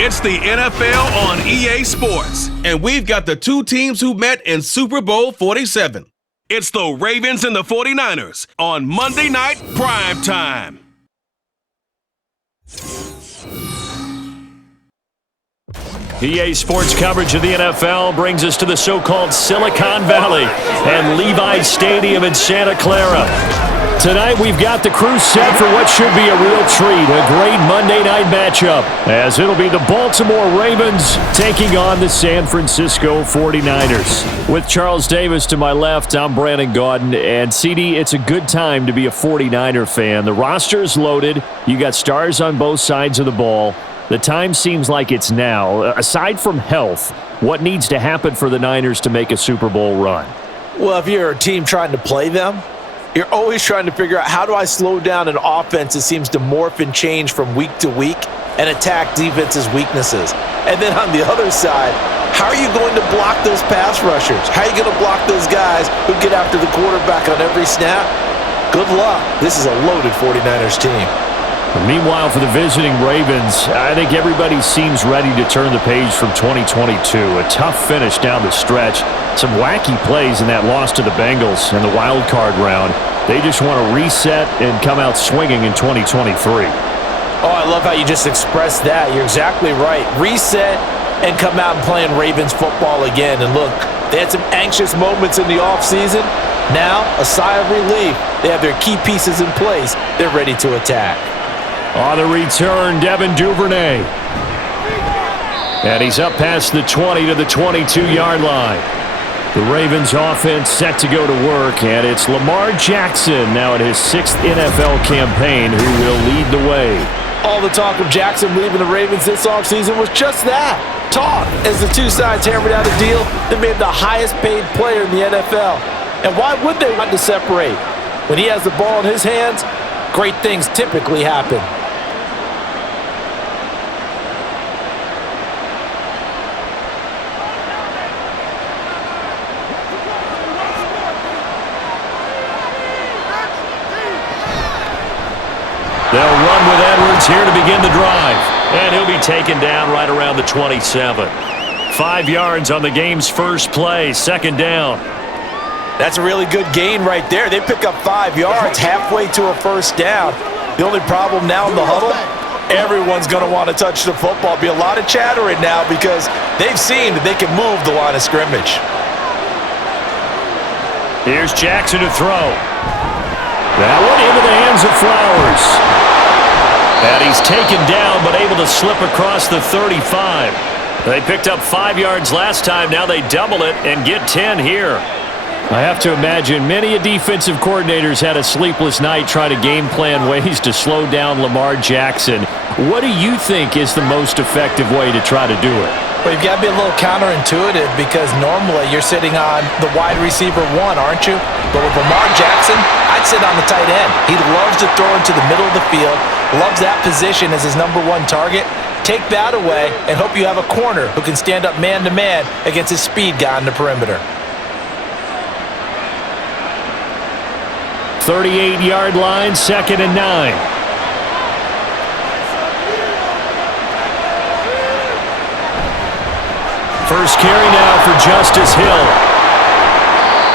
It's the NFL on EA Sports, and we've got the two teams who met in Super Bowl 47. It's the Ravens and the 49ers on Monday Night Prime Time. EA Sports coverage of the NFL brings us to the so-called Silicon Valley and Levi's Stadium in Santa Clara. Tonight, we've got the crew set for what should be a real treat, a great Monday night matchup, as it'll be the Baltimore Ravens taking on the San Francisco 49ers. With Charles Davis to my left, I'm Brandon Gaudin, and CD, it's a good time to be a 49er fan. The roster is loaded. You got stars on both sides of the ball. The time seems like it's now. Aside from health, what needs to happen for the Niners to make a Super Bowl run? Well, if you're a team trying to play them, you're always trying to figure out, how do I slow down an offense that seems to morph and change from week to week and attack defense's weaknesses? And then on the other side, how are you going to block those pass rushers? How are you going to block those guys who get after the quarterback on every snap? Good luck. This is a loaded 49ers team. Meanwhile, for the visiting Ravens, I think everybody seems ready to turn the page from 2022. A tough finish down the stretch. Some wacky plays in that loss to the Bengals in the wild card round. They just want to reset and come out swinging in 2023. Oh, I love how you just expressed that. You're exactly right. Reset and come out and playing Ravens football again. And look, they had some anxious moments in the offseason. Now, a sigh of relief. They have their key pieces in place. They're ready to attack. On the return, Devin Duvernay. And he's up past the 20 to the 22-yard line. The Ravens offense set to go to work, and it's Lamar Jackson now in his 6th NFL campaign who will lead the way. All the talk of Jackson leaving the Ravens this offseason was just that. Talk, as the two sides hammered out a deal that made him the highest paid player in the NFL. And why would they want to separate? When he has the ball in his hands, great things typically happen. They'll run with Edwards here to begin the drive. And he'll be taken down right around the 27. 5 yards on the game's first play, second down. That's a really good gain right there. They pick up 5 yards halfway to a first down. The only problem now in the huddle, everyone's going to want to touch the football. Be a lot of chattering now because they've seen that they can move the line of scrimmage. Here's Jackson to throw. That one into the hands of Flowers. And he's taken down but able to slip across the 35. They picked up 5 yards last time. Now they double it and get 10 here. I have to imagine many defensive coordinators had a sleepless night trying to game plan ways to slow down Lamar Jackson. What do you think is the most effective way to try to do it? Well, you've got to be a little counterintuitive because normally you're sitting on the wide receiver one, aren't you? But with Lamar Jackson, I'd sit on the tight end. He loves to throw into the middle of the field, loves that position as his number one target. Take that away and hope you have a corner who can stand up man-to-man against his speed guy on the perimeter. 38-yard line, 2nd and 9. First carry now for Justice Hill.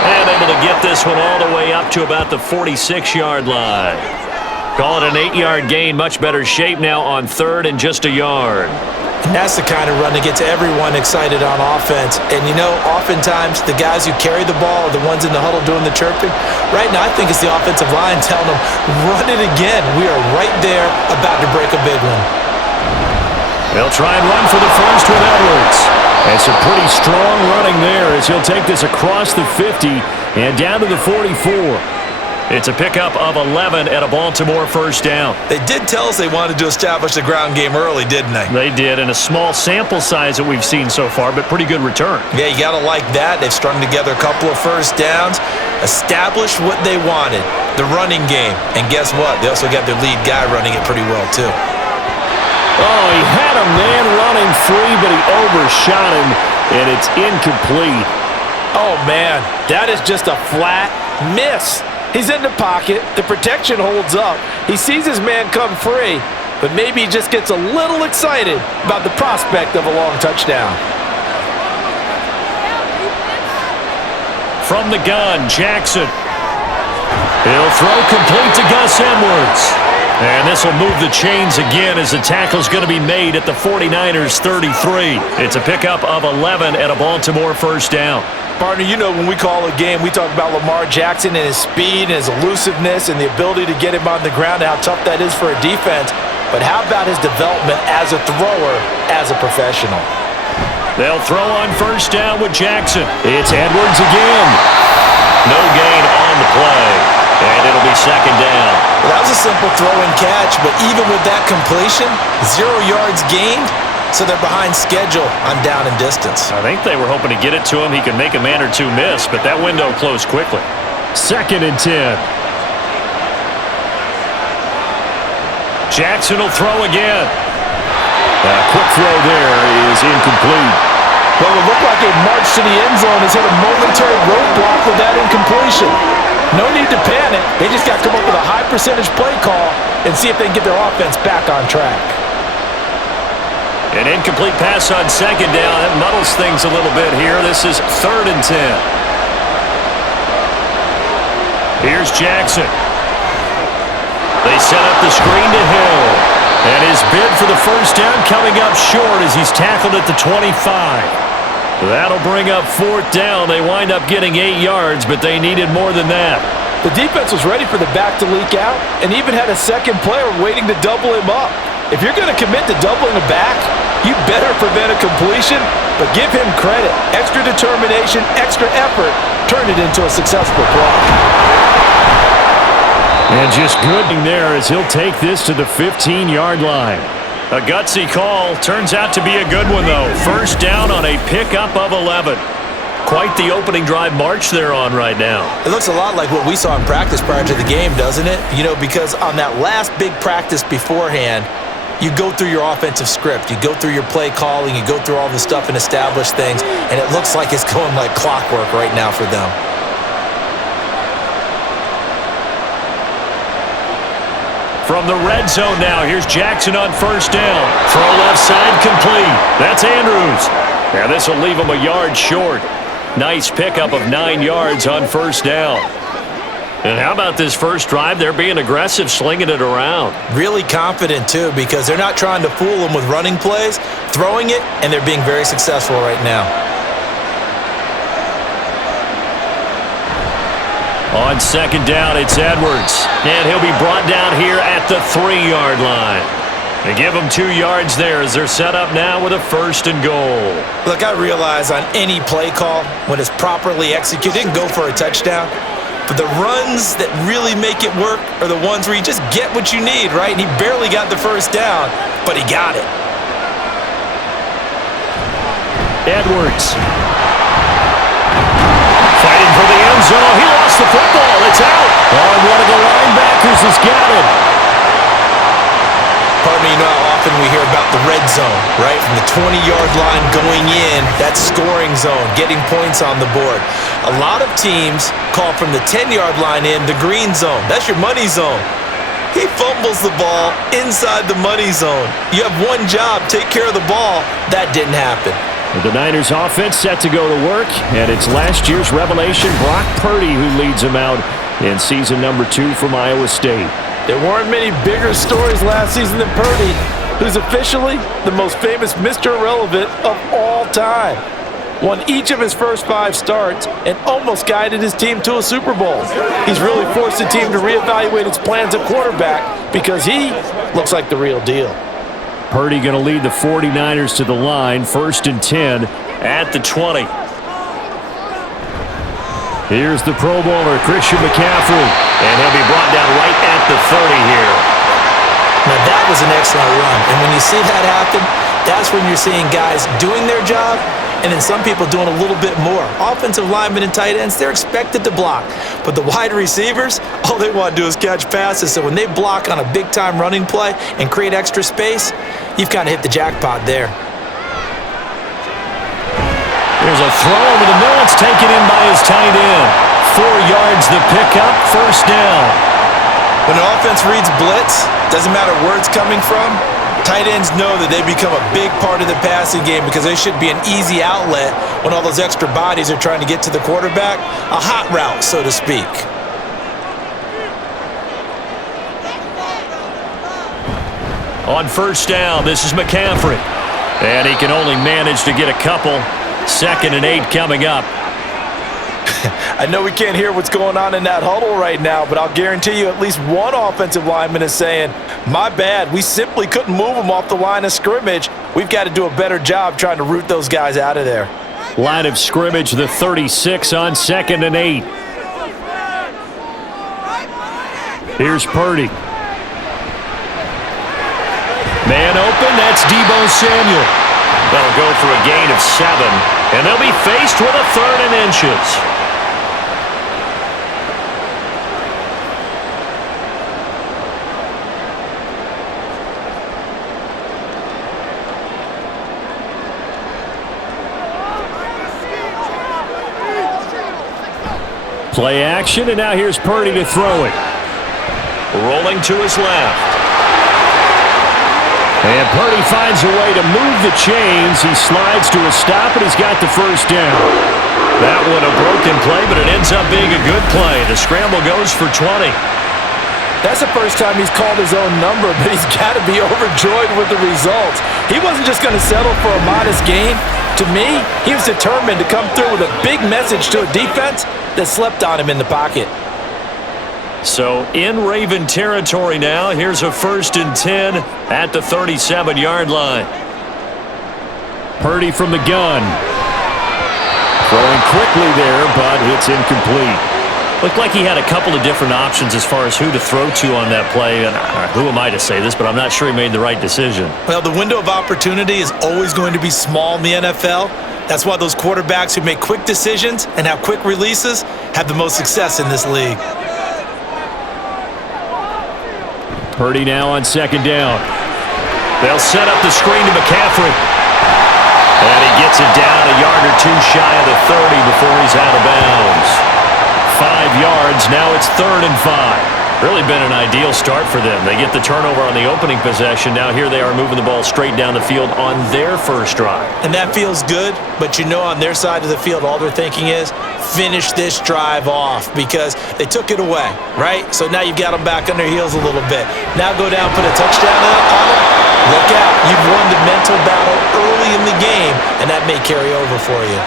And able to get this one all the way up to about the 46-yard line. Call it an 8-yard gain. Much better shape now on 3rd and just a yard. And that's the kind of run that gets everyone excited on offense. And, you know, oftentimes the guys who carry the ball are the ones in the huddle doing the chirping. Right now, I think it's the offensive line telling them, run it again. We are right there about to break a big one. They'll try and run for the first with Edwards. And some pretty strong running there as he'll take this across the 50 and down to the 44. It's a pickup of 11 at a Baltimore first down. They did tell us they wanted to establish the ground game early, didn't they? They did, in a small sample size that we've seen so far, but pretty good return. Yeah, you got to like that. They've strung together a couple of first downs, established what they wanted, the running game. And guess what? They also got their lead guy running it pretty well, too. Oh, he had a man running free, but he overshot him, and it's incomplete. Oh, man, that is just a flat miss. He's in the pocket. The protection holds up. He sees his man come free, but maybe he just gets a little excited about the prospect of a long touchdown. From the gun, Jackson. He'll throw complete to Gus Edwards. And this will move the chains again as the tackle's going to be made at the 49ers 33. It's a pickup of 11 and a Baltimore first down. Partner, you know when we call a game, we talk about Lamar Jackson and his speed and his elusiveness and the ability to get him on the ground and how tough that is for a defense. But how about his development as a thrower, as a professional? They'll throw on first down with Jackson. It's Edwards again. No gain on the play, and it'll be second down. Well, that was a simple throw and catch, but even with that completion, 0 yards gained, so they're behind schedule on down and distance. I think they were hoping to get it to him. He could make a man or two miss, but that window closed quickly. Second and 10. Jackson will throw again. A quick throw there is incomplete. Well, it looked like a march to the end zone has hit a momentary roadblock with that incompletion. No need to panic. They just got to come up with a high percentage play call and see if they can get their offense back on track. An incomplete pass on second down. That muddles things a little bit here. This is third and 10. Here's Jackson. They set up the screen to Hill. And his bid for the first down coming up short as he's tackled at the 25. That'll bring up fourth down. They wind up getting 8 yards, but they needed more than that. The defense was ready for the back to leak out and even had a second player waiting to double him up. If you're going to commit to doubling a back, you better prevent a completion, but give him credit. Extra determination, extra effort, turned it into a successful play. And just good there as he'll take this to the 15-yard line. A gutsy call. Turns out to be a good one, though. First down on a pickup of 11. Quite the opening drive march they're on right now. It looks a lot like what we saw in practice prior to the game, doesn't it? You know, because on that last big practice beforehand, you go through your offensive script, you go through your play calling, you go through all the stuff and establish things, and it looks like it's going like clockwork right now for them. From the red zone now, here's Jackson on first down. Throw left side complete. That's Andrews. Yeah, this will leave him a yard short. Nice pickup of 9 yards on first down. And how about this first drive? They're being aggressive, slinging it around. Really confident, too, because they're not trying to fool them with running plays, throwing it, and they're being very successful right now. On second down, it's Edwards. And he'll be brought down here at the 3-yard line. They give him 2 yards there as they're set up now with a first and goal. Look, I realize on any play call, when it's properly executed, it can go for a touchdown. But the runs that really make it work are the ones where you just get what you need, right? And he barely got the first down, but he got it. Edwards. Fighting for the end zone. He lost the football. It's out. Oh, one of the linebackers has got it. Pardon me, you know how often we hear about the red zone, right? From the 20-yard line going in, that scoring zone, getting points on the board. A lot of teams call from the 10-yard line in the green zone. That's your money zone. He fumbles the ball inside the money zone. You have one job, take care of the ball. That didn't happen. The Niners offense set to go to work, and it's last year's revelation, Brock Purdy, who leads them out in season number 2 from Iowa State. There weren't many bigger stories last season than Purdy, who's officially the most famous Mr. Irrelevant of all time. Won each of his first 5 starts and almost guided his team to a Super Bowl. He's really forced the team to reevaluate its plans at quarterback because he looks like the real deal. Purdy going to lead the 49ers to the line, first and 10 at the 20. Here's the Pro Bowler, Christian McCaffrey, and he'll be brought down right at the 30 here. Now that was an excellent run, and when you see that happen, that's when you're seeing guys doing their job and then some people doing a little bit more. Offensive linemen and tight ends, they're expected to block. But the wide receivers, all they want to do is catch passes. So when they block on a big-time running play and create extra space, you've kind of hit the jackpot there. There's a throw over the middle. It's taken in by his tight end. 4 yards the pickup, first down. When an offense reads blitz, doesn't matter where it's coming from, tight ends know that they become a big part of the passing game because they should be an easy outlet when all those extra bodies are trying to get to the quarterback. A hot route, so to speak. On first down, this is McCaffrey. And he can only manage to get a couple. 2nd and 8 coming up. I know we can't hear what's going on in that huddle right now, but I'll guarantee you at least one offensive lineman is saying, my bad, we simply couldn't move them off the line of scrimmage. We've got to do a better job trying to root those guys out of there. Line of scrimmage, the 36 on 2nd and 8. Here's Purdy. Man open, that's Deebo Samuel. They'll go for a gain of 7, and they'll be faced with a 3rd and inches. Play action, and now here's Purdy to throw it. Rolling to his left. And Purdy finds a way to move the chains. He slides to a stop, and he's got the first down. That one a broken play, but it ends up being a good play. The scramble goes for 20. That's the first time he's called his own number, but he's got to be overjoyed with the results. He wasn't just going to settle for a modest gain. To me, he was determined to come through with a big message to a defense that slept on him in the pocket. So in Raven territory now, here's a 1st and 10 at the 37-yard line. Purdy from the gun. Throwing quickly there, but it's incomplete. Looked like he had a couple of different options as far as who to throw to on that play. And who am I to say this, but I'm not sure he made the right decision. Well, the window of opportunity is always going to be small in the NFL. That's why those quarterbacks who make quick decisions and have quick releases have the most success in this league. Purdy now on 2nd down. They'll set up the screen to McCaffrey. And he gets it down a yard or 2 shy of the 30 before he's out of bounds. 5 yards, now it's 3rd and 5. Really been an ideal start for them. They get the turnover on the opening possession. Now here they are moving the ball straight down the field on their first drive. And that feels good, but you know on their side of the field all they're thinking is finish this drive off because they took it away, right? So now you've got them back on their heels a little bit. Now go down, put a touchdown on them. Look out. You've won the mental battle early in the game, and that may carry over for you.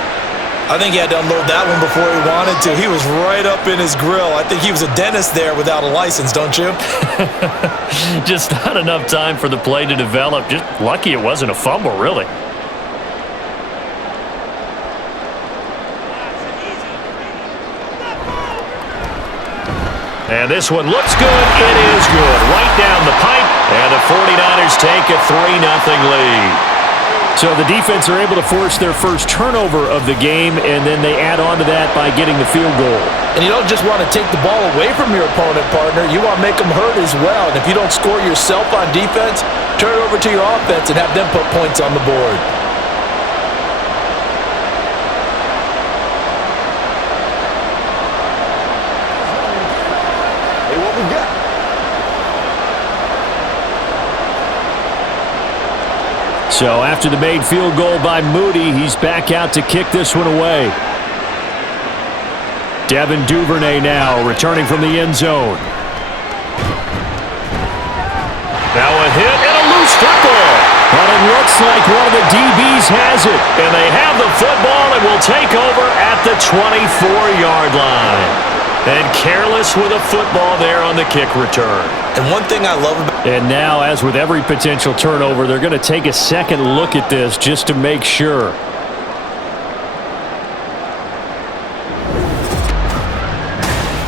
I think he had to unload that one before he wanted to. He was right up in his grill. I think he was a dentist there without a license, don't you? Just not enough time for the play to develop. Just lucky it wasn't a fumble, really. And this one looks good. It is good. Right down the pipe. And the 49ers take a 3-0 lead. So the defense are able to force their first turnover of the game, and then they add on to that by getting the field goal. And you don't just want to take the ball away from your opponent, partner. You want to make them hurt as well. And if you don't score yourself on defense, turn it over to your offense and have them put points on the board. Hey, what we got? So after the made field goal by Moody, he's back out to kick this one away. Devin Duvernay now returning from the end zone. Now a hit and a loose football. But it looks like one of the DBs has it. And they have the football and will take over at the 24-yard line. And careless with a football there on the kick return. And one thing I love about... And now, as with every potential turnover, they're going to take a second look at this just to make sure.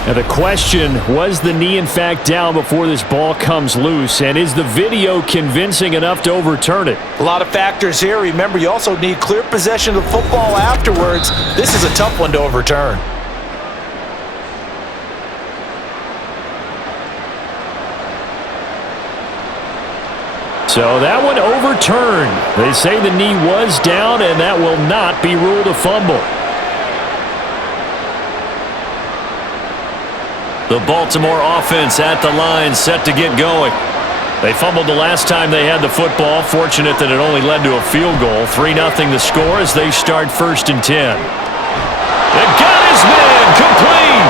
Now the question, was the knee in fact down before this ball comes loose? And is the video convincing enough to overturn it? A lot of factors here. Remember, you also need clear possession of the football afterwards. This is a tough one to overturn. So that one overturned. They say the knee was down, and that will not be ruled a fumble. The Baltimore offense at the line, set to get going. They fumbled the last time they had the football. Fortunate that it only led to a field goal. 3-0 the score as they start 1st and 10. They got his man complete.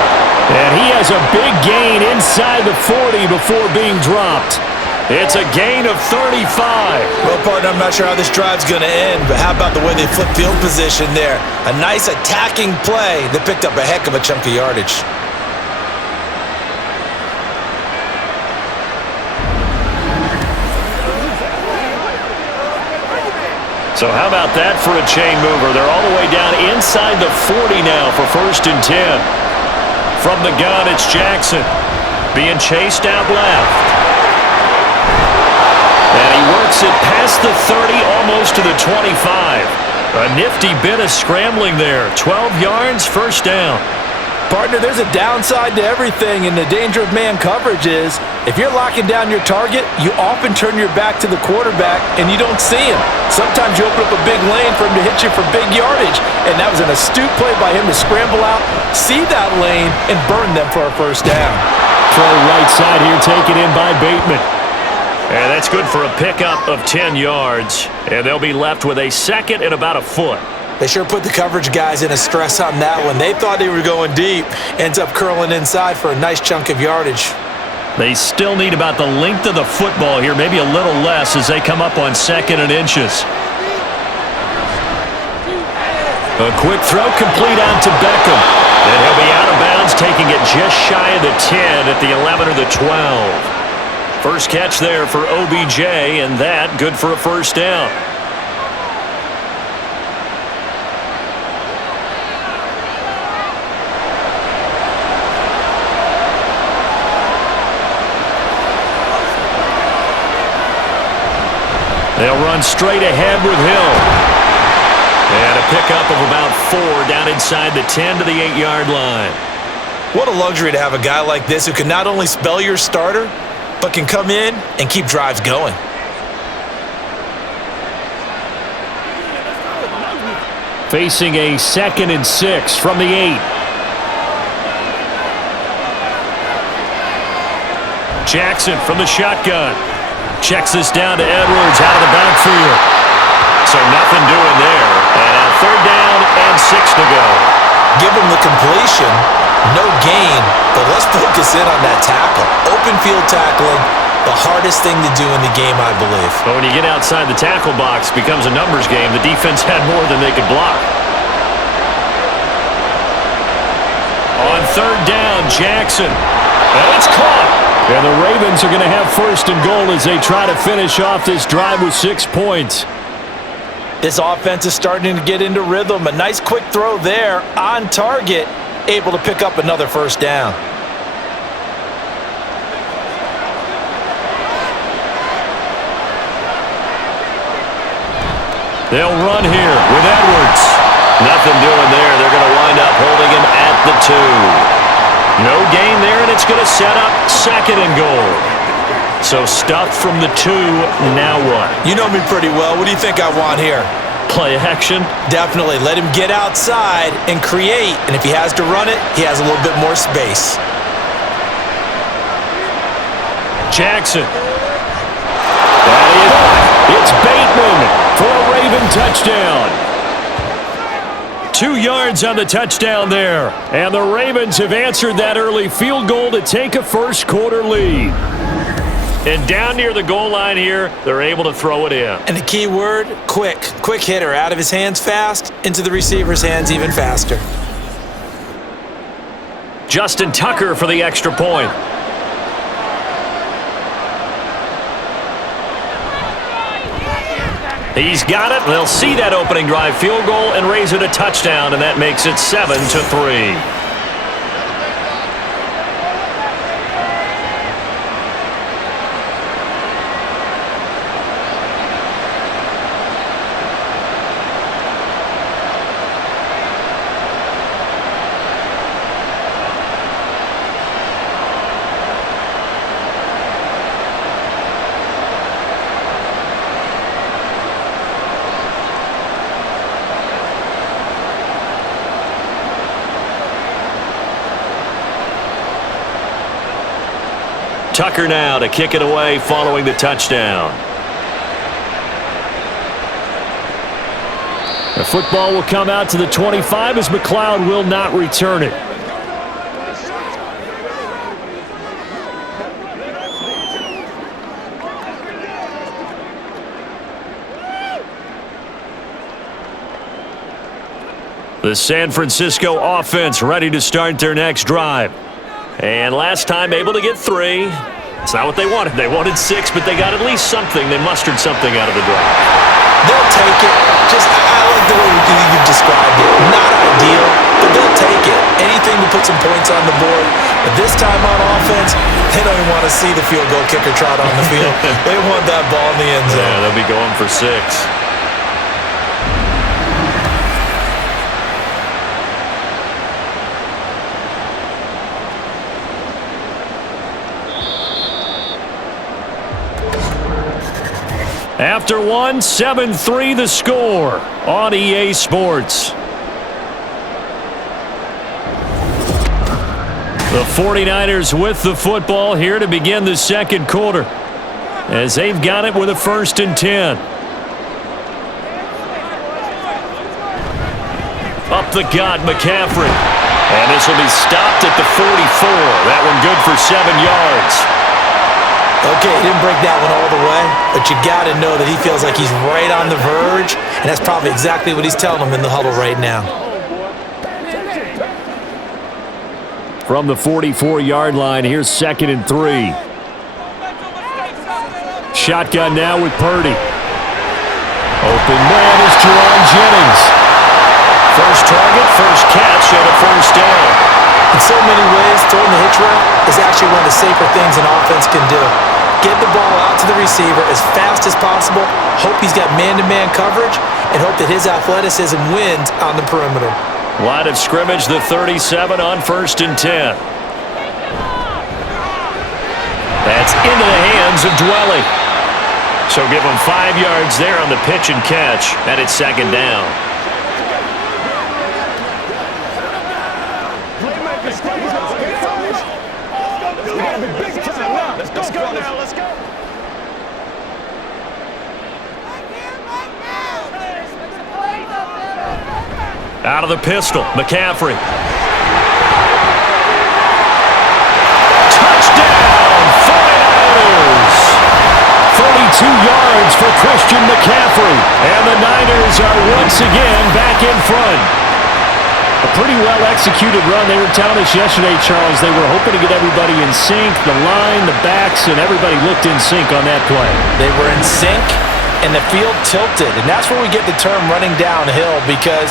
And he has a big gain inside the 40 before being dropped. It's a gain of 35. Well, partner, I'm not sure how this drive's going to end, but how about the way they flip field position there? A nice attacking play that picked up a heck of a chunk of yardage. So how about that for a chain mover? They're all the way down inside the 40 now for 1st and 10. From the gun, it's Jackson. Being chased out left. And he works it past the 30, almost to the 25. A nifty bit of scrambling there. 12 yards, 1st down. Partner, there's a downside to everything, and the danger of man coverage is if you're locking down your target, you often turn your back to the quarterback and you don't see him. Sometimes you open up a big lane for him to hit you for big yardage, and that was an astute play by him to scramble out, see that lane, and burn them for a 1st down. Throw right side here, taken in by Bateman. And that's good for a pickup of 10 yards, and they'll be left with a 2nd and about a foot. They sure put the coverage guys in a stress on that one. They thought they were going deep. Ends up curling inside for a nice chunk of yardage. They still need about the length of the football here, maybe a little less as they come up on 2nd and inches. A quick throw complete out to Beckham. And he'll be out of bounds, taking it just shy of the 10 at the 11 or the 12. First catch there for OBJ, and that good for a 1st down. They'll run straight ahead with Hill. And a pickup of about 4 down inside the 10 to the 8-yard line. What a luxury to have a guy like this who can not only spell your starter, but can come in and keep drives going. Facing a 2nd and 6 from the 8. Jackson from the shotgun. Checks this down to Edwards out of the backfield. So nothing doing there. And a 3rd down and 6 to go. Give him the completion, no gain, but let's focus in on that tackle. Open field tackling, the hardest thing to do in the game, I believe. But when you get outside the tackle box, it becomes a numbers game. The defense had more than they could block. On 3rd down, Jackson. And it's caught. And the Ravens are going to have 1st and goal as they try to finish off this drive with 6 points. This offense is starting to get into rhythm. A nice quick throw there on target, able to pick up another 1st down. They'll run here with Edwards. Nothing doing there. They're going to wind up holding him at the 2. No gain there, and it's going to set up 2nd and goal. So stuffed from the 2, now what? You know me pretty well. What do you think I want here? Play action? Definitely. Let him get outside and create, and if he has to run it, he has a little bit more space. Jackson. That is, it's Bateman for a Raven touchdown. 2 yards on the touchdown there. And the Ravens have answered that early field goal to take a 1st quarter lead. And down near the goal line here, they're able to throw it in. And the key word, quick. Quick hitter. Out of his hands fast, into the receiver's hands even faster. Justin Tucker for the extra point. He's got it. They'll see that opening drive field goal and raise it a touchdown, and that makes it 7-3. Tucker now to kick it away following the touchdown. The football will come out to the 25 as McLeod will not return it. The San Francisco offense ready to start their next drive. And last time able to get 3. It's not what they wanted. They wanted 6, but they got at least something. They mustered something out of the drive. They'll take it. I like the way you've described it. Not ideal, but they'll take it. Anything to put some points on the board. But this time on offense, they don't even want to see the field goal kicker trot on the field. They want that ball in the end zone. Yeah, they'll be going for 6. After 1, 7-3 the score on EA Sports. The 49ers with the football here to begin the second quarter as they've got it with a 1st and 10. Up the gut, McCaffrey. And this will be stopped at the 44. That one good for 7 yards. Okay, he didn't break that one all the way, but you got to know that he feels like he's right on the verge, and that's probably exactly what he's telling them in the huddle right now. From the 44-yard line, here's 2nd and 3. Shotgun now with Purdy. Open man is Jerron Jennings. First target, first catch, and a 1st down. In so many ways, throwing the hitch route is actually one of the safer things an offense can do. Get the ball out to the receiver as fast as possible, hope he's got man-to-man coverage, and hope that his athleticism wins on the perimeter. Line of scrimmage, the 37 on 1st and 10. That's into the hands of Dwelly. So give him 5 yards there on the pitch and catch, and it's 2nd down. Out of the pistol, McCaffrey. Touchdown, 49ers! 42 yards for Christian McCaffrey. And the Niners are once again back in front. A pretty well-executed run. They were telling us yesterday, Charles, they were hoping to get everybody in sync, the line, the backs, and everybody looked in sync on that play. They were in sync, and the field tilted. And that's where we get the term running downhill, because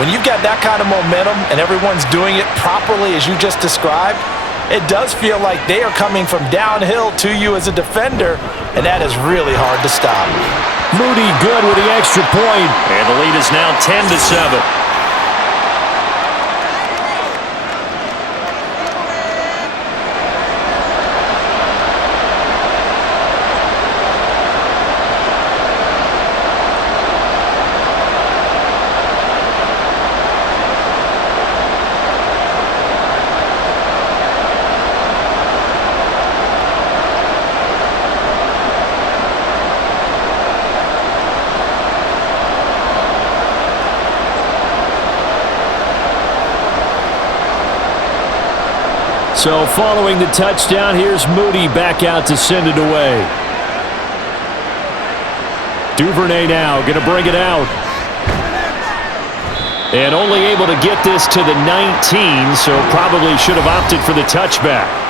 when you've got that kind of momentum and everyone's doing it properly as you just described, it does feel like they are coming from downhill to you as a defender, and that is really hard to stop. Moody good with the extra point, and the lead is now 10-7. So following the touchdown, here's Moody back out to send it away. Duvernay now going to bring it out. And only able to get this to the 19, so probably should have opted for the touchback.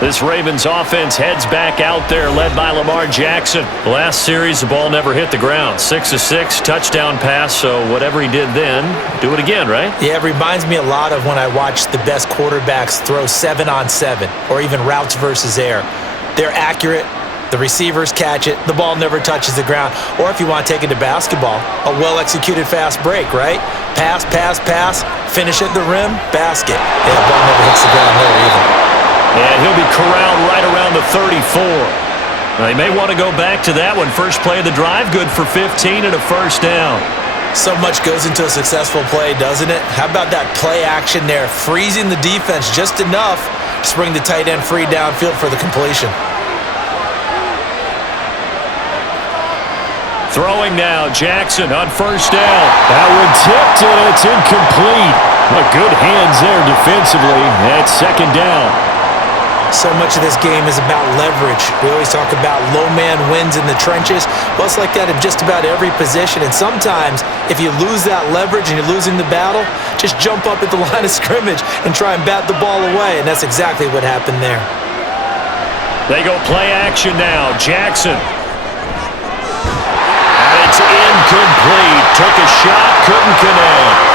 This Ravens offense heads back out there, led by Lamar Jackson. Last series, the ball never hit the ground. 6 of 6, touchdown pass, so whatever he did then, do it again, right? Yeah, it reminds me a lot of when I watch the best quarterbacks throw 7-on-7, or even routes versus air. They're accurate. The receivers catch it. The ball never touches the ground. Or if you want to take it to basketball, a well-executed fast break, right? Pass, pass, pass, finish at the rim, basket. Yeah, the ball never hits the ground there either. And he'll be corralled right around the 34. They may want to go back to that one. First play of the drive, good for 15 and a 1st down. So much goes into a successful play, doesn't it? How about that play action there, freezing the defense just enough Just bring the tight end free downfield for the completion. Throwing now, Jackson on first down. That one tipped, and it's incomplete. But good hands there defensively. That's second down. So much of this game is about leverage. We always talk about low man wins in the trenches. Well, it's like that in just about every position. And sometimes, if you lose that leverage and you're losing the battle, just jump up at the line of scrimmage and try and bat the ball away. And that's exactly what happened there. They go play action now. Jackson. And it's incomplete. Took a shot, couldn't connect.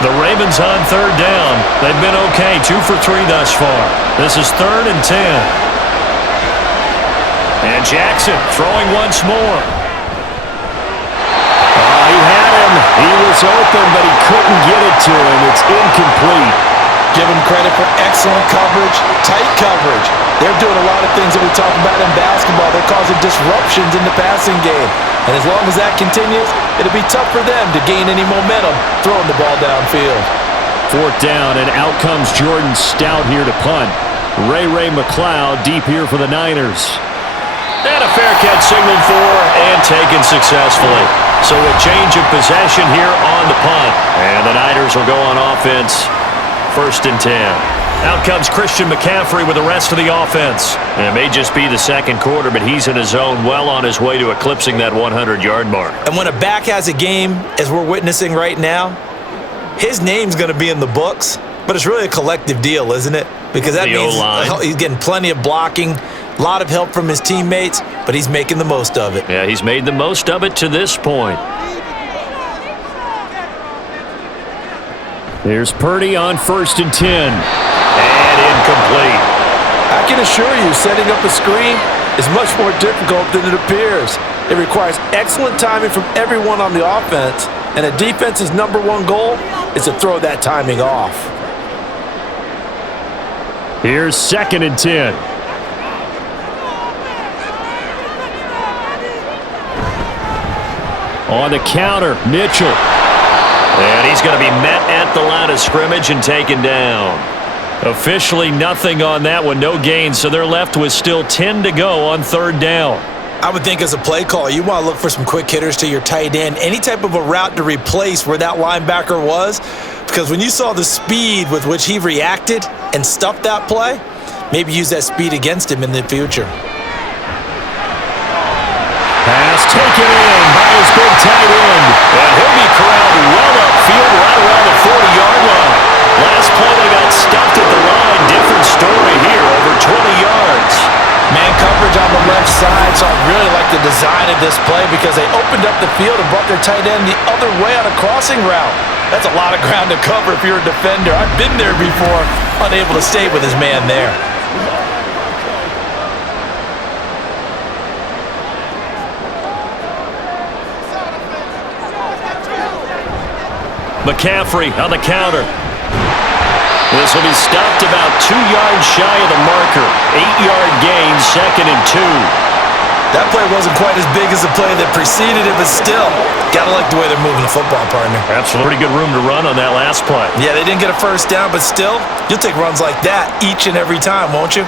The Ravens on third down. They've been okay, 2 for 3 thus far. This is 3rd and 10. And Jackson throwing once more. He had him. He was open, but he couldn't get it to him. It's incomplete. Give him credit for excellent coverage, tight coverage. They're doing a lot of things that we talk about in basketball. They're causing disruptions in the passing game. And as long as that continues, it'll be tough for them to gain any momentum throwing the ball downfield. 4th down, and out comes Jordan Stout here to punt. Ray McLeod deep here for the Niners. And a fair catch signaled for and taken successfully. So a change of possession here on the punt. And the Niners will go on offense. 1st and 10. Out comes Christian McCaffrey with the rest of the offense. And it may just be the second quarter, but he's in his zone, well on his way to eclipsing that 100-yard mark. And when a back has a game, as we're witnessing right now, his name's going to be in the books, but it's really a collective deal, isn't it? Because that means he's getting plenty of blocking, a lot of help from his teammates, but he's making the most of it. Yeah, he's made the most of it to this point. Here's Purdy on 1st and 10. And incomplete. I can assure you, setting up a screen is much more difficult than it appears. It requires excellent timing from everyone on the offense, and a defense's #1 goal is to throw that timing off. Here's 2nd and 10. On the counter, Mitchell. And he's going to be met at the line of scrimmage and taken down. Officially nothing on that one, no gain, so they're left with still 10 to go on 3rd down. I would think as a play caller, you want to look for some quick hitters to your tight end, any type of a route to replace where that linebacker was, because when you saw the speed with which he reacted and stuffed that play, maybe use that speed against him in the future. Pass taken in by his big tight end. And he'll be corralled well upfield right around the 40-yard line. Last play they got stuffed at the line. Different story here, over 20 yards. Man coverage on the left side, so I really like the design of this play because they opened up the field and brought their tight end the other way on a crossing route. That's a lot of ground to cover if you're a defender. I've been there before, unable to stay with his man there. McCaffrey on the counter. This will be stopped about 2 yards shy of the marker. 8-yard gain, 2nd and 2. That play wasn't quite as big as the play that preceded it, but still, gotta like the way they're moving the football, partner. Absolutely. Pretty good room to run on that last play. Yeah, they didn't get a first down, but still, you'll take runs like that each and every time, won't you?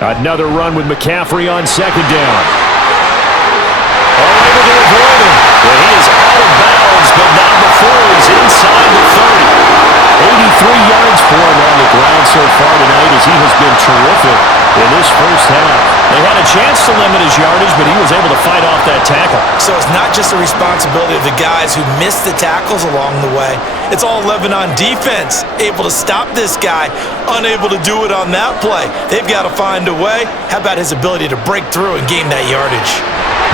Another run with McCaffrey on 2nd down. Able to avoid him. And he is out of bounds, but not before he's inside the 30. 83 yards for him on the ground so far tonight as he has been terrific in this first half. They had a chance to limit his yardage, but he was able to fight off that tackle. So it's not just the responsibility of the guys who missed the tackles along the way. It's all 11 on defense, able to stop this guy, unable to do it on that play. They've got to find a way. How about his ability to break through and gain that yardage?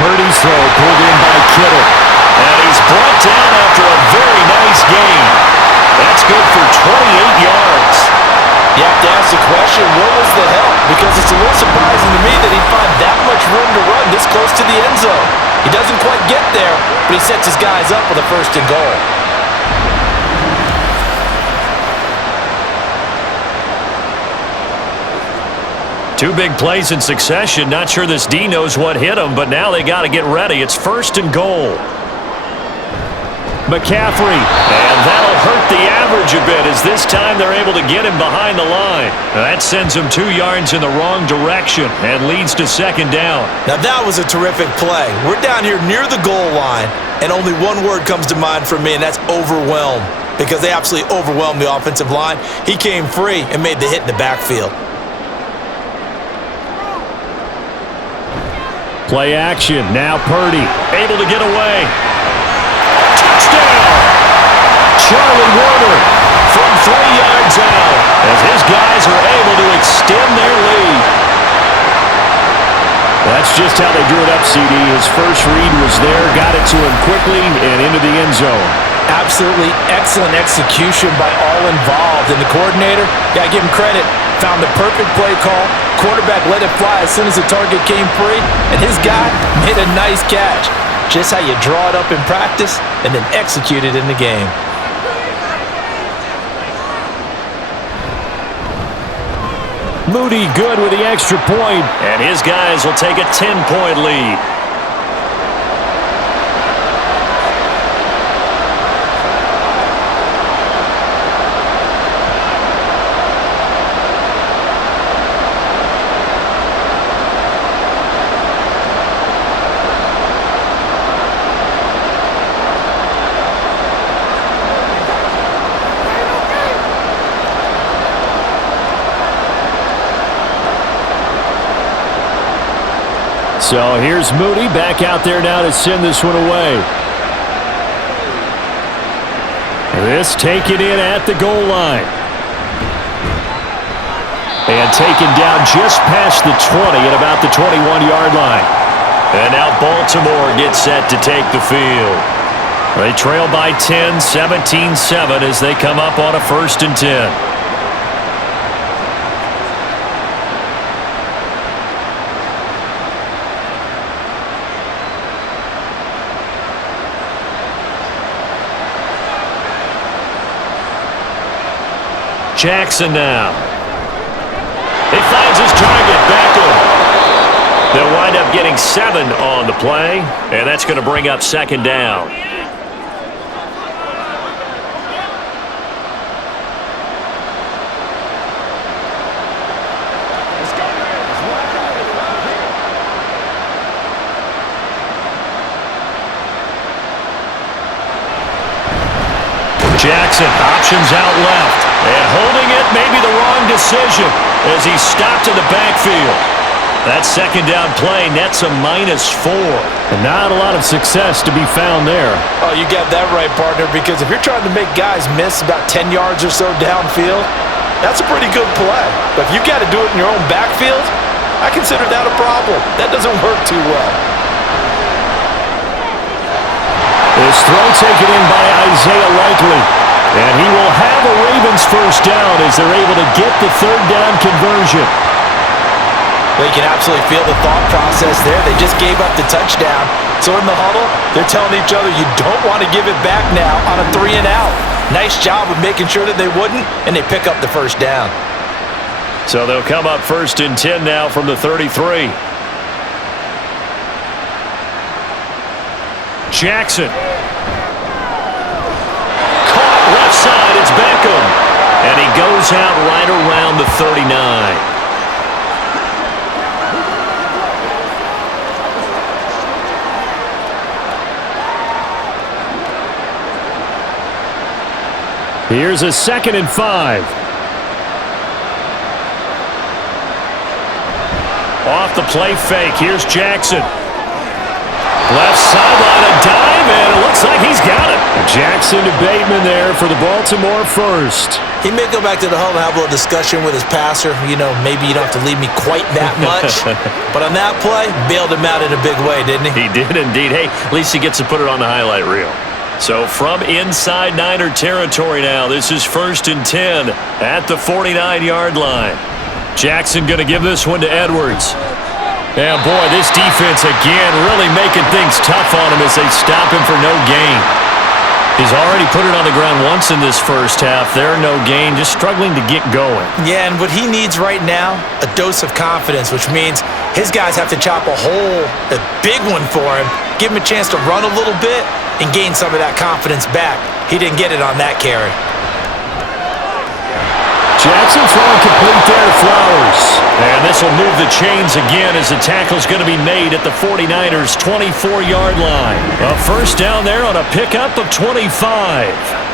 Purdy's throw pulled in by Kittle. And he's brought down after a very nice gain. That's good for 28 yards. You have to ask the question, where was the help? Because it's a little surprising to me that he'd find that much room to run this close to the end zone. He doesn't quite get there, but he sets his guys up with a 1st and goal. Two big plays in succession. Not sure this D knows what hit him, but now they got to get ready. It's 1st and goal. McCaffrey, and that'll hurt the average a bit as this time they're able to get him behind the line. That sends him 2 yards in the wrong direction and leads to 2nd down. Now that was a terrific play. We're down here near the goal line, and only one word comes to mind for me, and that's overwhelmed, because they absolutely overwhelmed the offensive line. He came free and made the hit in the backfield. Play action. Now Purdy able to get away. Touchdown! Charlie Warner from 3 yards out as his guys are able to extend their lead. That's just how they drew it up, CD. His first read was there, got it to him quickly and into the end zone. Absolutely excellent execution by all involved. And the coordinator, got to give him credit, found the perfect play call. Quarterback let it fly as soon as the target came free, and his guy made a nice catch. Just how you draw it up in practice and then execute it in the game. Moody good with the extra point, and his guys will take a 10-point lead. So here's Moody back out there now to send this one away. This taken in at the goal line. And taken down just past the 20 at about the 21-yard line. And now Baltimore gets set to take the field. They trail by 10, 17-7 as they come up on a 1st and 10. Jackson now. He finds his target, Beckham. They'll wind up getting 7 on the play, and that's going to bring up 2nd down. Jackson, options out left. And holding it may be the wrong decision as he's stopped in the backfield. That 2nd down play nets a -4. And not a lot of success to be found there. Oh, you got that right, partner, because if you're trying to make guys miss about 10 yards or so downfield, that's a pretty good play. But if you got to do it in your own backfield, I consider that a problem. That doesn't work too well. This throw taken in by Isaiah Likely. And he will have a Ravens 1st down as they're able to get the 3rd down conversion. Well, you can absolutely feel the thought process there. They just gave up the touchdown. So in the huddle, they're telling each other, you don't want to give it back now on a 3 and out. Nice job of making sure that they wouldn't, and they pick up the 1st down. So they'll come up 1st and 10 now from the 33. Jackson. Left side, it's Beckham. And he goes out right around the 39. Here's a 2nd and 5. Off the play fake, here's Jackson. Left sideline, a dive, and it looks like he's got it. Jackson to Bateman there for the Baltimore 1st. He may go back to the huddle and have a little discussion with his passer. You know, maybe you don't have to leave me quite that much. But on that play, bailed him out in a big way, didn't he? He did indeed. Hey, at least he gets to put it on the highlight reel. So from inside Niner territory now, this is 1st and 10 at the 49-yard line. Jackson going to give this one to Edwards. And boy, this defense again really making things tough on him as they stop him for no gain. He's already put it on the ground once in this first half. There, no gain, just struggling to get going. Yeah, and what he needs right now, a dose of confidence, which means his guys have to chop a hole, a big one for him, give him a chance to run a little bit and gain some of that confidence back. He didn't get it on that carry. Jackson throwing complete there to Flowers. And this will move the chains again as the tackle's going to be made at the 49ers' 24-yard line. A first down there on a pickup of 25.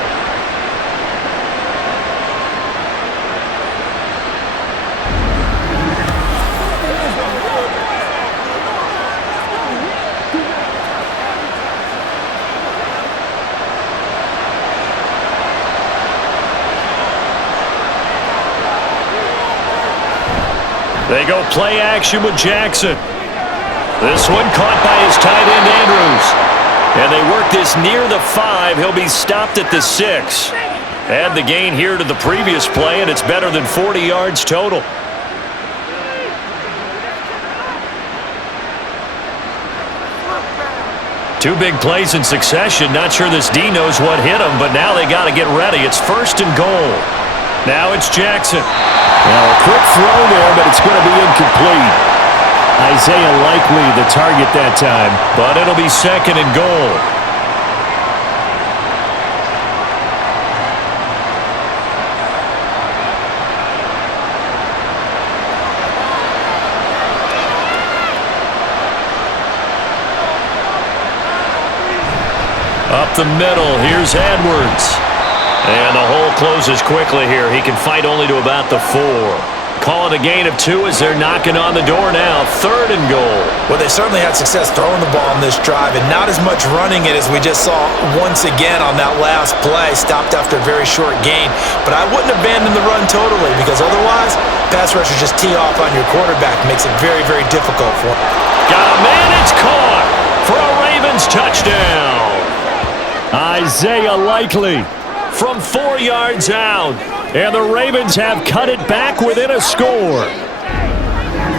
They go play action with Jackson. This one caught by his tight end, Andrews. And they work this near the 5. He'll be stopped at the 6. Add the gain here to the previous play, and it's better than 40 yards total. Two big plays in succession. Not sure this D knows what hit him, but now they got to get ready. It's first and goal. Now it's Jackson. Now a quick throw there, but it's going to be incomplete. Isaiah Likely the target that time. But it'll be second and goal. Up the middle, here's Edwards. And the hole closes quickly here. He can fight only to about the 4. Call it a gain of 2 as they're knocking on the door now. Third and goal. Well, they certainly had success throwing the ball on this drive and not as much running it as we just saw once again on that last play. Stopped after a very short gain. But I wouldn't abandon the run totally because otherwise, pass rushers just tee off on your quarterback. Makes it very, very difficult for him. Got a man. It's caught for a Ravens touchdown. Isaiah Likely from 4 yards out. And the Ravens have cut it back within a score.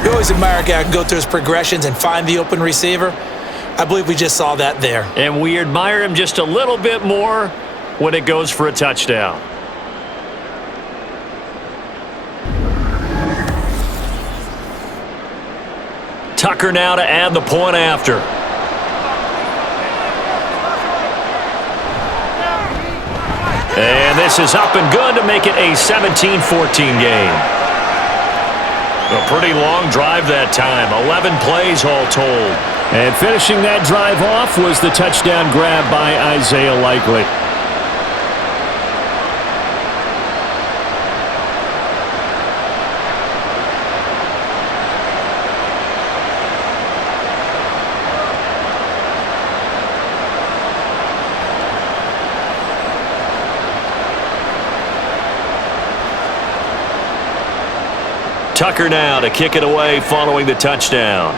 You always admire a guy who can go through his progressions and find the open receiver. I believe we just saw that there. And we admire him just a little bit more when it goes for a touchdown. Tucker now to add the point after. And this is up and good to make it a 17-14 game. A pretty long drive that time. 11 plays all told. And finishing that drive off was the touchdown grab by Isaiah Likely. Tucker now to kick it away following the touchdown.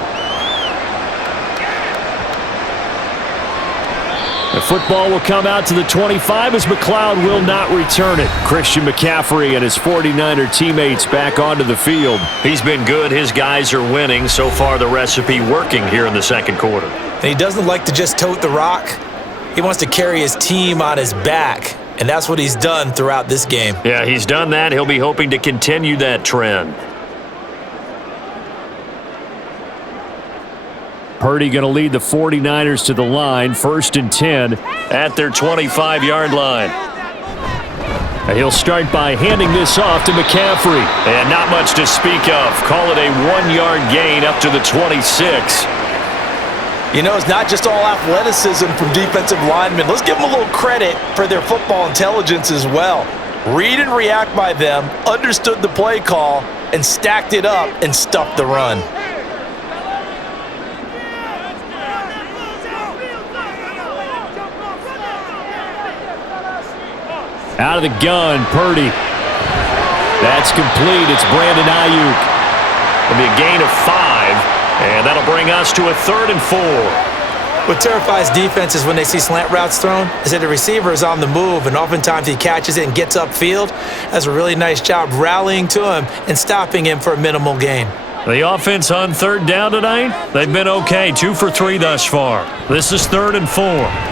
The football will come out to the 25 as McLeod will not return it. Christian McCaffrey and his 49er teammates back onto the field. He's been good. His guys are winning. So far, the recipe working here in the second quarter. And he doesn't like to just tote the rock. He wants to carry his team on his back, and that's what he's done throughout this game. Yeah, he's done that. He'll be hoping to continue that trend. Purdy going to lead the 49ers to the line, 1st and 10 at their 25-yard line. He'll start by handing this off to McCaffrey. And not much to speak of. Call it a 1-yard gain up to the 26. You know, it's not just all athleticism from defensive linemen. Let's give them a little credit for their football intelligence as well. Read and react by them, understood the play call, and stacked it up and stuffed the run. Out of the gun, Purdy. That's complete. It's Brandon Ayuk. It'll be a gain of 5, and that'll bring us to a 3rd and 4. What terrifies defenses when they see slant routes thrown is that the receiver is on the move, and oftentimes he catches it and gets upfield. Does a really nice job rallying to him and stopping him for a minimal gain. The offense on third down tonight, they've been okay, 2 for 3 thus far. This is 3rd and 4.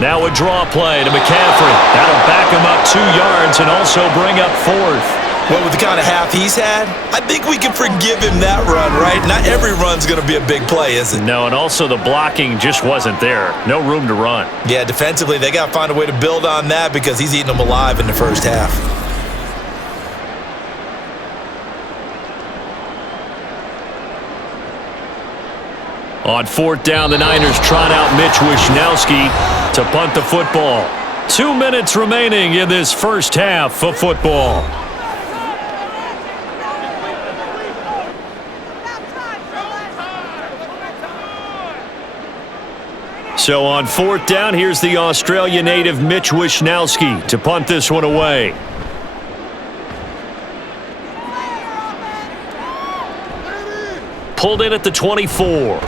Now a draw play to McCaffrey. That'll back him up 2 yards and also bring up 4th. Well, with the kind of half he's had, I think we can forgive him that run, right? Not every run's going to be a big play, is it? No, and also the blocking just wasn't there. No room to run. Yeah, defensively, they got to find a way to build on that because he's eating them alive in the first half. On 4th down, the Niners trot out Mitch Wishnowsky to punt the football. 2 minutes remaining in this first half of football. So on 4th down, here's the Australia native Mitch Wishnowsky to punt this one away. Pulled in at the 24.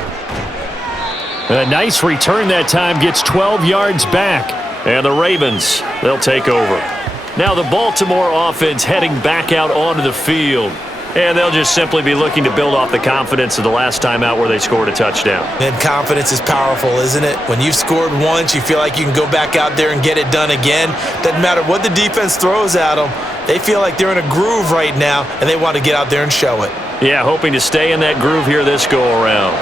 A nice return that time, gets 12 yards back. And the Ravens, they'll take over. Now the Baltimore offense heading back out onto the field. And they'll just simply be looking to build off the confidence of the last time out where they scored a touchdown. And confidence is powerful, isn't it? When you've scored once, you feel like you can go back out there and get it done again. Doesn't matter what the defense throws at them. They feel like they're in a groove right now, and they want to get out there and show it. Yeah, hoping to stay in that groove here this go-around.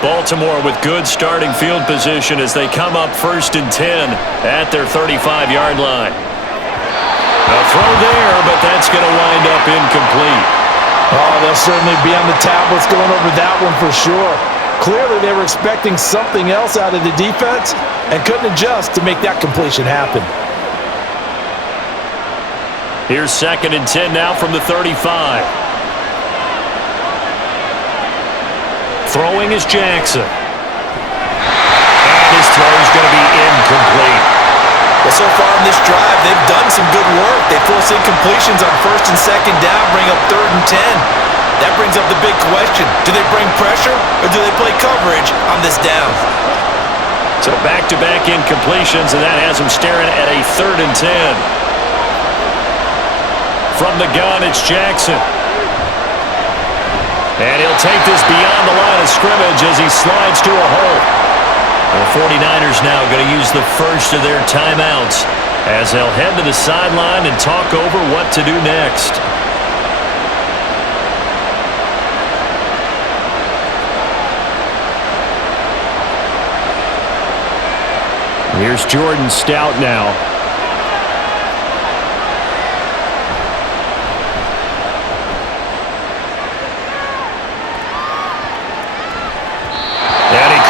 Baltimore with good starting field position as they come up 1st and 10 at their 35-yard line. A throw there, but that's going to wind up incomplete. Oh, they'll certainly be on the tablets going over that one for sure. Clearly, they were expecting something else out of the defense and couldn't adjust to make that completion happen. Here's 2nd and 10 now from the 35. Throwing is Jackson. And his throw is going to be incomplete. Well, so far in this drive, they've done some good work. They force incompletions on 1st and 2nd down, bring up 3rd and 10. That brings up the big question. Do they bring pressure or do they play coverage on this down? So back-to-back incompletions, and that has them staring at a 3rd and 10. From the gun, it's Jackson. And he'll take this beyond the line of scrimmage as he slides to a hole. The 49ers now going to use the first of their timeouts as they'll head to the sideline and talk over what to do next. Here's Jordan Stout now.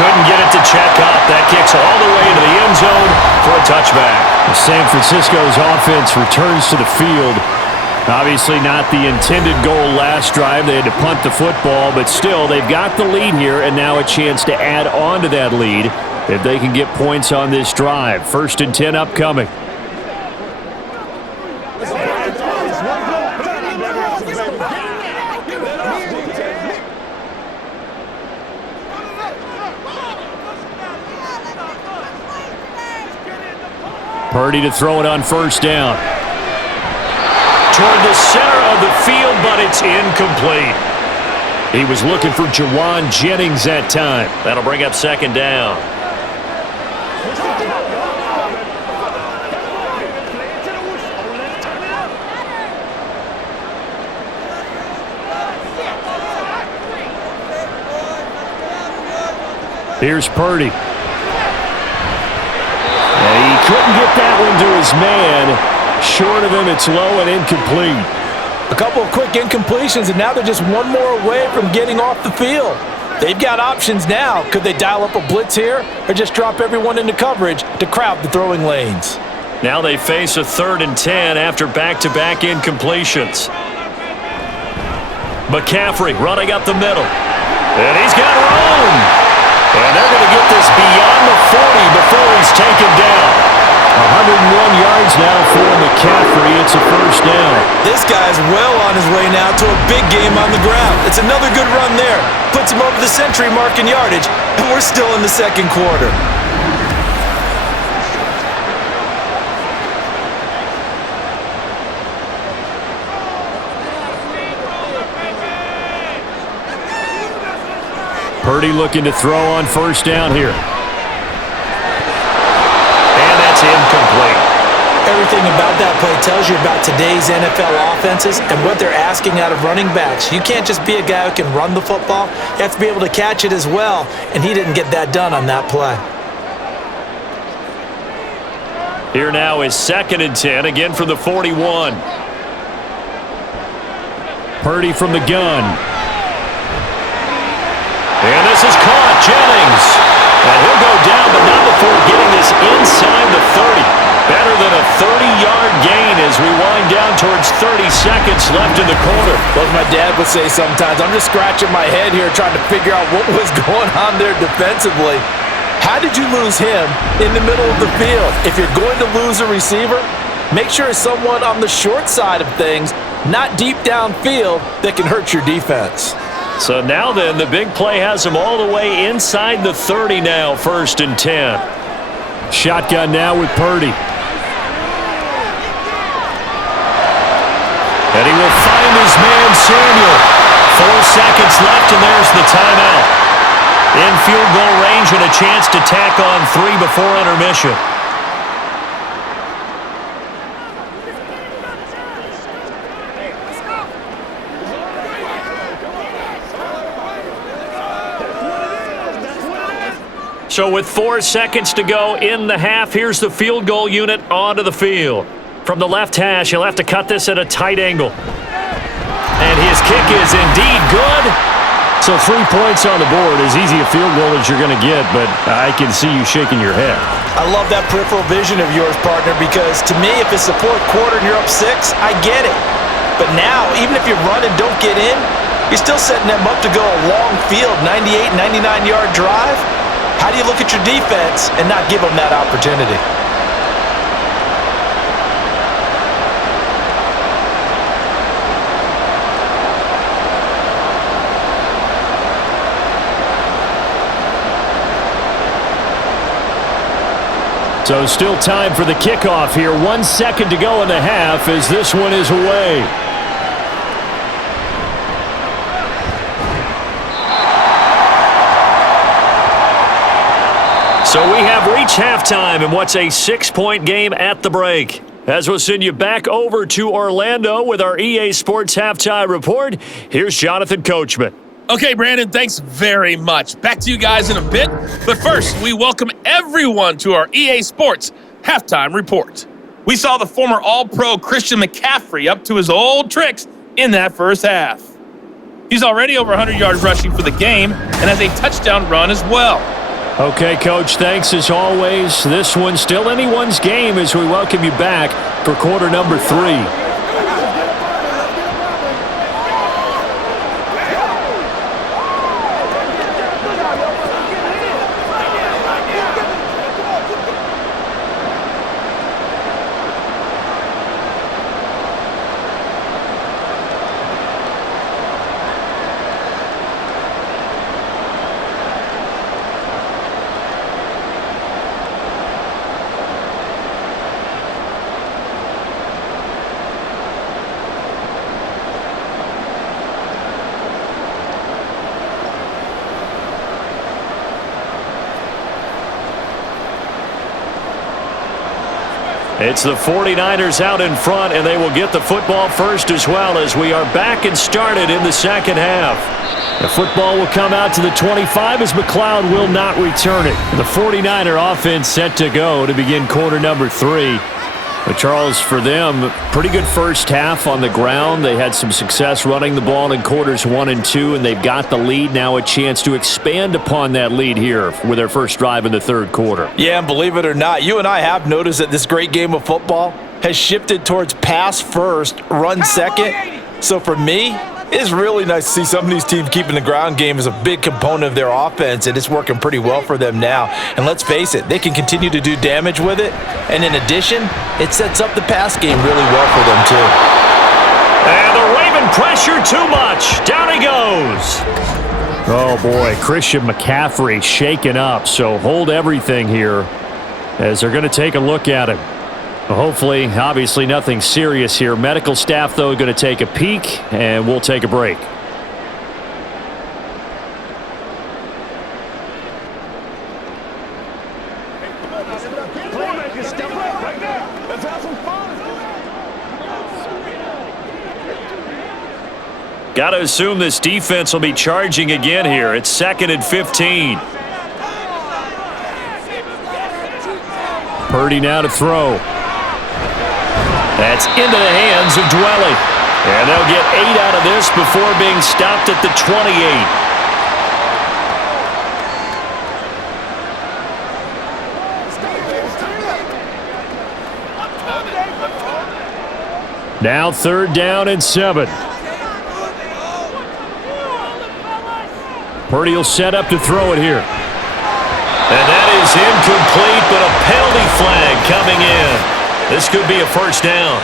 Couldn't get it to check up. That kicks all the way into the end zone for a touchback. San Francisco's offense returns to the field. Obviously not the intended goal last drive. They had to punt the football, but still they've got the lead here and now a chance to add on to that lead if they can get points on this drive. 1st and 10 upcoming. Purdy to throw it on 1st down. Toward the center of the field, but it's incomplete. He was looking for Jawan Jennings that time. That'll bring up 2nd down. Here's Purdy. He couldn't get that one to his man. Short of him, it's low and incomplete. A couple of quick incompletions, and now they're just one more away from getting off the field. They've got options now. Could they dial up a blitz here or just drop everyone into coverage to crowd the throwing lanes? Now they face a 3rd and 10 after back-to-back incompletions. McCaffrey running up the middle. And he's got room. And they're going to get this beyond the 40 before he's taken down. 101 yards now for McCaffrey. It's a 1st down. This guy's well on his way now to a big game on the ground. It's another good run there. Puts him over the century mark in yardage, and we're still in the 2nd quarter. Purdy looking to throw on first down here. And that's incomplete. Everything about that play tells you about today's NFL offenses and what they're asking out of running backs. You can't just be a guy who can run the football. You have to be able to catch it as well, and he didn't get that done on that play. Here now is 2nd and 10, again from the 41. Purdy from the gun. And this is caught, Jennings. And he'll go down, but not before getting this inside the 30. Better than a 30-yard gain as we wind down towards 30 seconds left in the quarter. Like my dad would say sometimes, I'm just scratching my head here trying to figure out what was going on there defensively. How did you lose him in the middle of the field? If you're going to lose a receiver, make sure it's someone on the short side of things, not deep downfield, that can hurt your defense. So now then, the big play has him all the way inside the 30 now, 1st and 10. Shotgun now with Purdy. And he will find his man, Samuel. 4 seconds left, and there's the timeout. In field goal range and a chance to tack on 3 before intermission. So with 4 seconds to go in the half, here's the field goal unit onto the field. From the left hash, he'll have to cut this at a tight angle. And his kick is indeed good. So 3 points on the board, as easy a field goal as you're going to get, but I can see you shaking your head. I love that peripheral vision of yours, partner, because to me, if it's the 4th quarter and you're up 6, I get it. But now, even if you run and don't get in, you're still setting them up to go a long field, 98, 99-yard drive. How do you look at your defense and not give them that opportunity? So still time for the kickoff here. 1 second to go in the half as this one is away. So we have reached halftime in what's a 6-point game at the break. As we'll send you back over to Orlando with our EA Sports Halftime Report, here's Jonathan Coachman. Okay, Brandon, thanks very much. Back to you guys in a bit. But first, we welcome everyone to our EA Sports Halftime Report. We saw the former All-Pro Christian McCaffrey up to his old tricks in that first half. He's already over 100 yards rushing for the game and has a touchdown run as well. Okay, Coach, thanks as always. This one's still anyone's game as we welcome you back for quarter number 3. It's the 49ers out in front, and they will get the football first as well as we are back and started in the second half. The football will come out to the 25 as McLeod will not return it. The 49er offense set to go to begin quarter number 3. But Charles, for them, pretty good first half on the ground. They had some success running the ball in quarters 1 and 2, and they've got the lead. Now a chance to expand upon that lead here with their first drive in the third quarter. Yeah, and believe it or not, you and I have noticed that this great game of football has shifted towards pass first, run second. So for me, it's really nice to see some of these teams keeping the ground game as a big component of their offense, and it's working pretty well for them now. And let's face it, they can continue to do damage with it. And in addition, it sets up the pass game really well for them too. And the Raven pressure too much. Down he goes. Oh boy, Christian McCaffrey shaken up. So hold everything here as they're going to take a look at him. Hopefully, obviously nothing serious here. Medical staff, though, going to take a peek, and we'll take a break. Got to assume this defense will be charging again here. It's 2nd and 15. Purdy now to throw. That's into the hands of Dwelly. And they'll get 8 out of this before being stopped at the 28. Now 3rd down and 7. Purdy will set up to throw it here. And that is incomplete, but a penalty flag coming in. This could be a 1st down.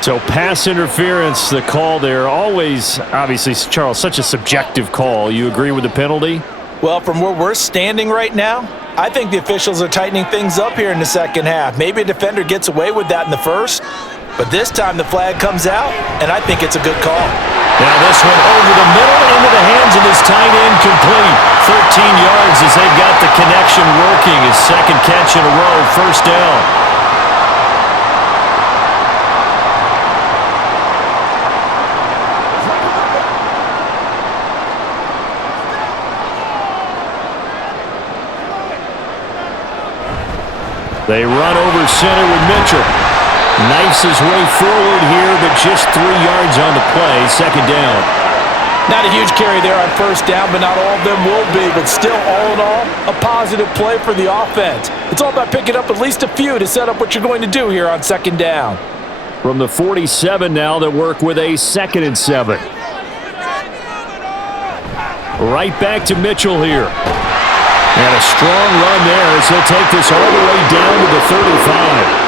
So pass interference, the call there. Always, obviously, Charles, such a subjective call. You agree with the penalty? Well, from where we're standing right now, I think the officials are tightening things up here in the second half. Maybe a defender gets away with that in the first, but this time the flag comes out, and I think it's a good call. Now this one over the middle into the hands of his tight end, complete. 13 yards as they've got the connection working. His 2nd catch in a row, 1st down. They run over center with Mitchell. Knifes his way forward here, but just 3 yards on the play. 2nd down. Not a huge carry there on 1st down, but not all of them will be. But still, all in all, a positive play for the offense. It's all about picking up at least a few to set up what you're going to do here on 2nd down. From the 47 now, they work with a 2nd and 7. Right back to Mitchell here. And a strong run there as he'll take this all the way down to the 35.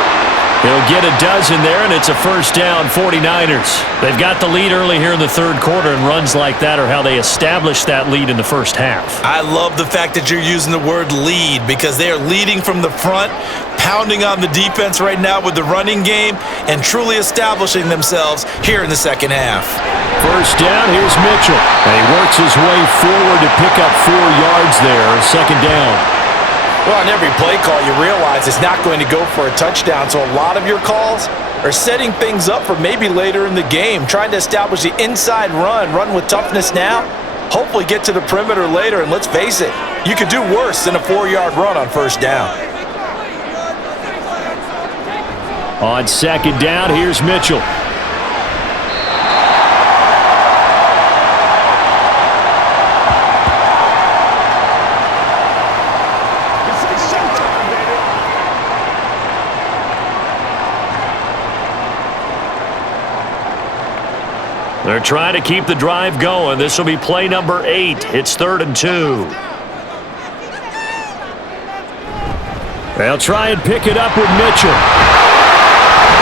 He'll get a dozen there, and it's a 1st down, 49ers. They've got the lead early here in the 3rd quarter, and runs like that are how they establish that lead in the 1st half. I love the fact that you're using the word lead because they are leading from the front, pounding on the defense right now with the running game, and truly establishing themselves here in the 2nd half. 1st down, here's Mitchell. And he works his way forward to pick up 4 yards there, 2nd down. Well, on every play call, you realize it's not going to go for a touchdown, so a lot of your calls are setting things up for maybe later in the game, trying to establish the inside run with toughness now, hopefully get to the perimeter later, and let's face it, you could do worse than a 4-yard run on 1st down. On 2nd down, here's Mitchell. They're trying to keep the drive going. This will be play number 8. It's 3rd and 2. They'll try and pick it up with Mitchell.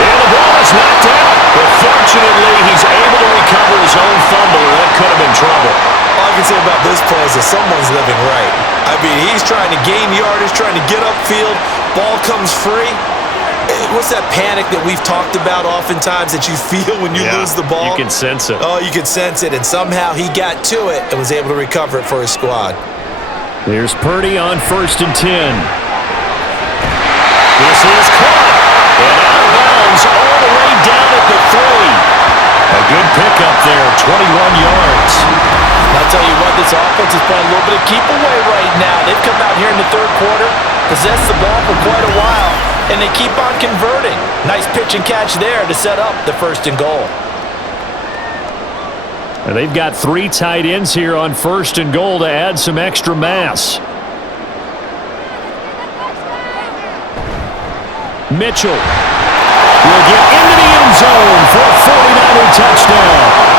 And the ball is knocked out. But fortunately, he's able to recover his own fumble, or that could have been trouble. All I can say about this play is that someone's living right. I mean, he's trying to gain yardage, trying to get upfield. Ball comes free. What's that panic that we've talked about oftentimes that you feel when you lose the ball? You can sense it. Oh, you can sense it, and somehow he got to it and was able to recover it for his squad. Here's Purdy on 1st and 10. This is caught. And out of bounds all the way down at the 3. A good pickup there, 21 yards. I'll tell you what, this offense is playing a little bit of keep away right now. They've come out here in the 3rd quarter, possessed the ball for quite a while, and they keep on converting. Nice pitch and catch there to set up the 1st and goal. And they've got 3 tight ends here on 1st and goal to add some extra mass. Mitchell will get into the end zone for a 49er touchdown.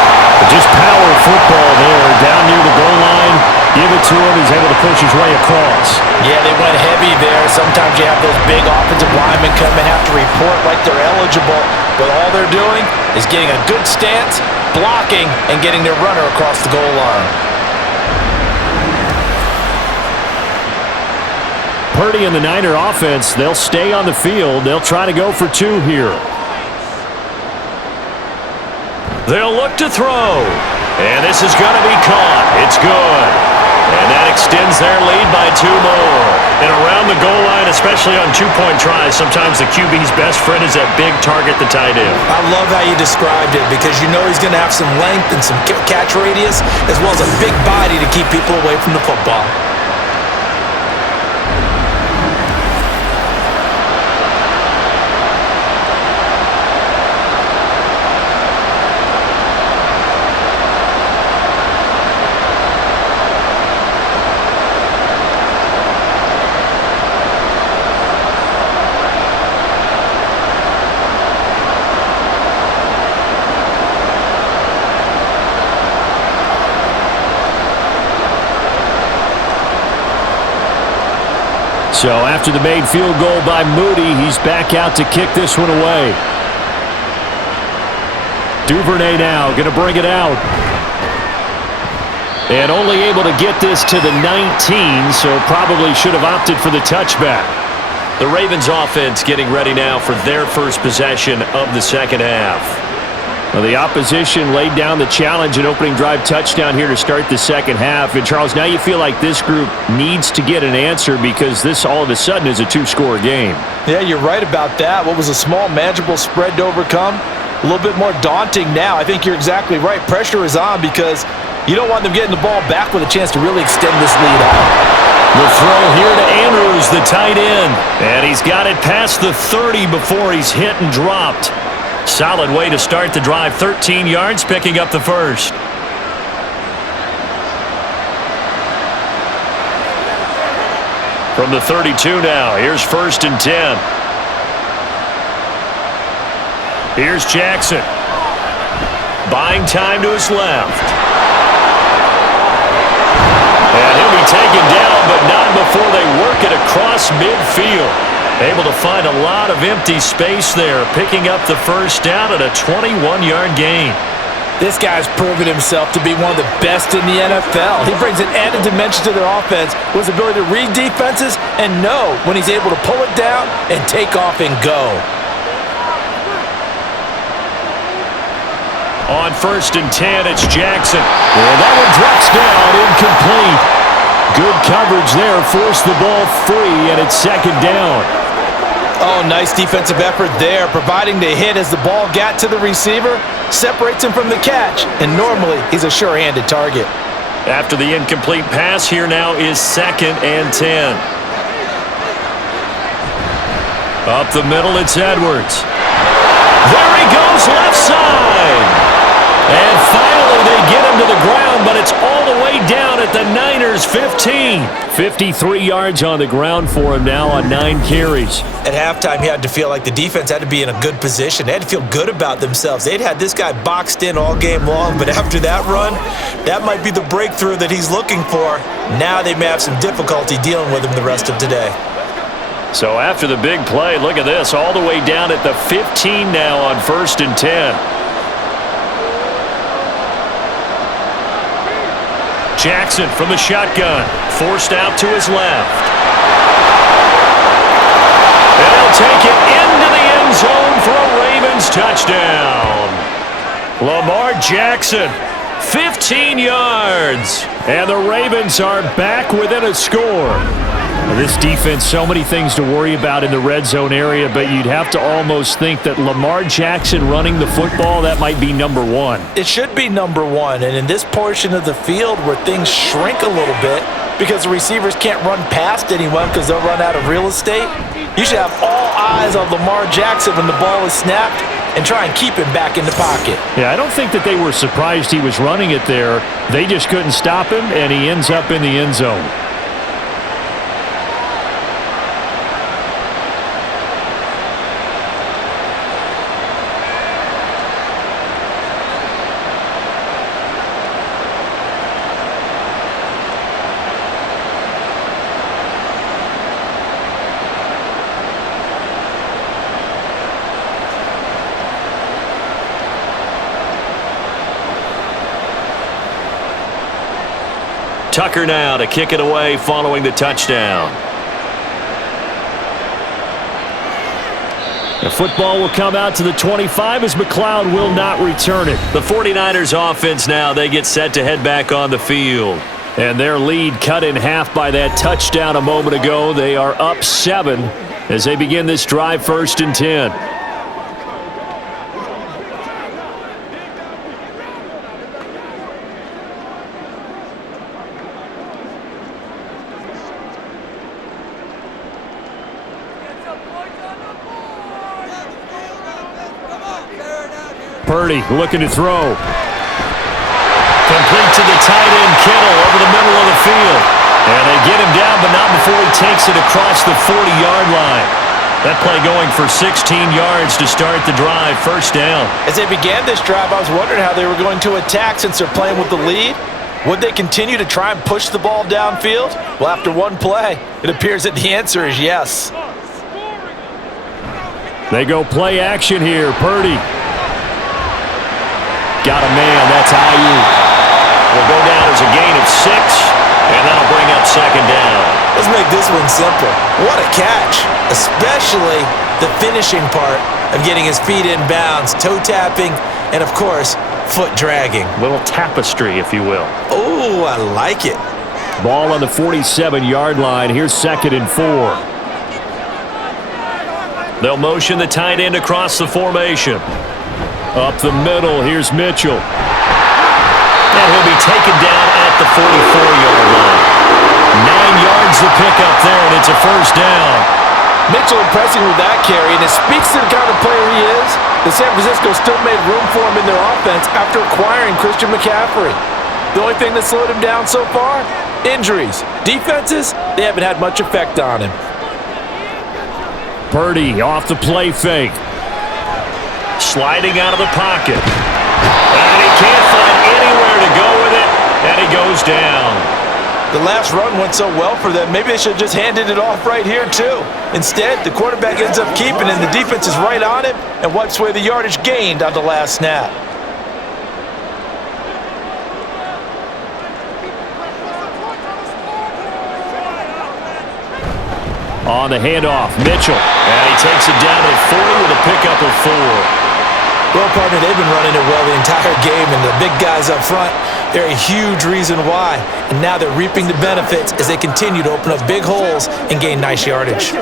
Just power football there, down near the goal line. Give it to him. He's able to push his way across. Yeah, they went heavy there. Sometimes you have those big offensive linemen come and have to report like they're eligible, but all they're doing is getting a good stance, blocking, and getting their runner across the goal line. Purdy and the Niner offense, they'll stay on the field. They'll try to go for 2 here. They'll look to throw. And this is going to be caught. It's good. And that extends their lead by 2 more. And around the goal line, especially on two-point tries, sometimes the QB's best friend is that big target, the tight end. I love how you described it because you know he's going to have some length and some catch radius as well as a big body to keep people away from the football. So after the made field goal by Moody, he's back out to kick this one away. Duvernay now going to bring it out. And only able to get this to the 19, so probably should have opted for the touchback. The Ravens offense getting ready now for their first possession of the second half. Well, the opposition laid down the challenge, an opening drive touchdown here to start the second half. And, Charles, now you feel like this group needs to get an answer because this all of a sudden is a two-score game. Yeah, you're right about that. What was a small, manageable spread to overcome, a little bit more daunting now. I think you're exactly right. Pressure is on because you don't want them getting the ball back with a chance to really extend this lead out. The throw here to Andrews, the tight end. And he's got it past the 30 before he's hit and dropped. Solid way to start the drive. 13 yards, picking up the first. From the 32 now, here's 1st and 10. Here's Jackson. Buying time to his left. And he'll be taken down, but not before they work it across midfield. Able to find a lot of empty space there, picking up the first down at a 21-yard gain. This guy's proven himself to be one of the best in the NFL. He brings an added dimension to their offense with his ability to read defenses and know when he's able to pull it down and take off and go. On 1st and 10, it's Jackson. And that one drops down, incomplete. Good coverage there, forced the ball free, and it's 2nd down. Oh, nice defensive effort there, providing the hit as the ball got to the receiver, separates him from the catch, and normally he's a sure-handed target. After the incomplete pass, here now is 2nd and 10. Up the middle, it's Edwards. There he goes, left side. And finally they get him to the ground, but it's all the way down at the Niners' 15. 53 yards on the ground for him now on 9 carries. At halftime, he had to feel like the defense had to be in a good position. They had to feel good about themselves. They'd had this guy boxed in all game long, but after that run, that might be the breakthrough that he's looking for. Now they may have some difficulty dealing with him the rest of today. So after the big play, look at this, all the way down at the 15 now on 1st and 10. Jackson from the shotgun, forced out to his left. And he'll take it into the end zone for a Ravens touchdown. Lamar Jackson, 15 yards. And the Ravens are back within a score. This defense, so many things to worry about in the red zone area, but you'd have to almost think that Lamar Jackson running the football, that might be number one. It should be number one, and in this portion of the field where things shrink a little bit because the receivers can't run past anyone because they'll run out of real estate, you should have all eyes on Lamar Jackson when the ball is snapped and try and keep him back in the pocket. Yeah, I don't think that they were surprised he was running it there. They just couldn't stop him, and he ends up in the end zone. Tucker now to kick it away following the touchdown. The football will come out to the 25 as McLeod will not return it. The 49ers offense now, they get set to head back on the field. And their lead cut in half by that touchdown a moment ago. They are up 7 as they begin this drive, 1st and 10. Purdy looking to throw. Complete to the tight end, Kittle, over the middle of the field. And they get him down, but not before he takes it across the 40-yard line. That play going for 16 yards to start the drive, 1st down. As they began this drive, I was wondering how they were going to attack since they're playing with the lead. Would they continue to try and push the ball downfield? Well, after one play, it appears that the answer is yes. They go play action here. Purdy. Got a man. That's Ayuk. Will go down as a gain of 6, and that'll bring up 2nd down. Let's make this one simple. What a catch, especially the finishing part of getting his feet in bounds, toe tapping, and of course, foot dragging. Little tapestry, if you will. Oh, I like it. Ball on the 47-yard line. Here's 2nd and 4. They'll motion the tight end across the formation. Up the middle, here's Mitchell. And he'll be taken down at the 44-yard line. 9 yards to pick up there, and it's a 1st down. Mitchell impressing with that carry, and it speaks to the kind of player he is. The San Francisco still made room for him in their offense after acquiring Christian McCaffrey. The only thing that slowed him down so far? Injuries. Defenses, they haven't had much effect on him. Purdy off the play fake. Sliding out of the pocket. And he can't find anywhere to go with it, and he goes down. The last run went so well for them, maybe they should have just handed it off right here, too. Instead, the quarterback ends up keeping it, and the defense is right on him and wipes away the yardage gained on the last snap. On the handoff, Mitchell. And he takes it down to the 40 with a pickup of 4. Well, partner, they've been running it well the entire game, and the big guys up front, they're a huge reason why. And now they're reaping the benefits as they continue to open up big holes and gain nice yardage.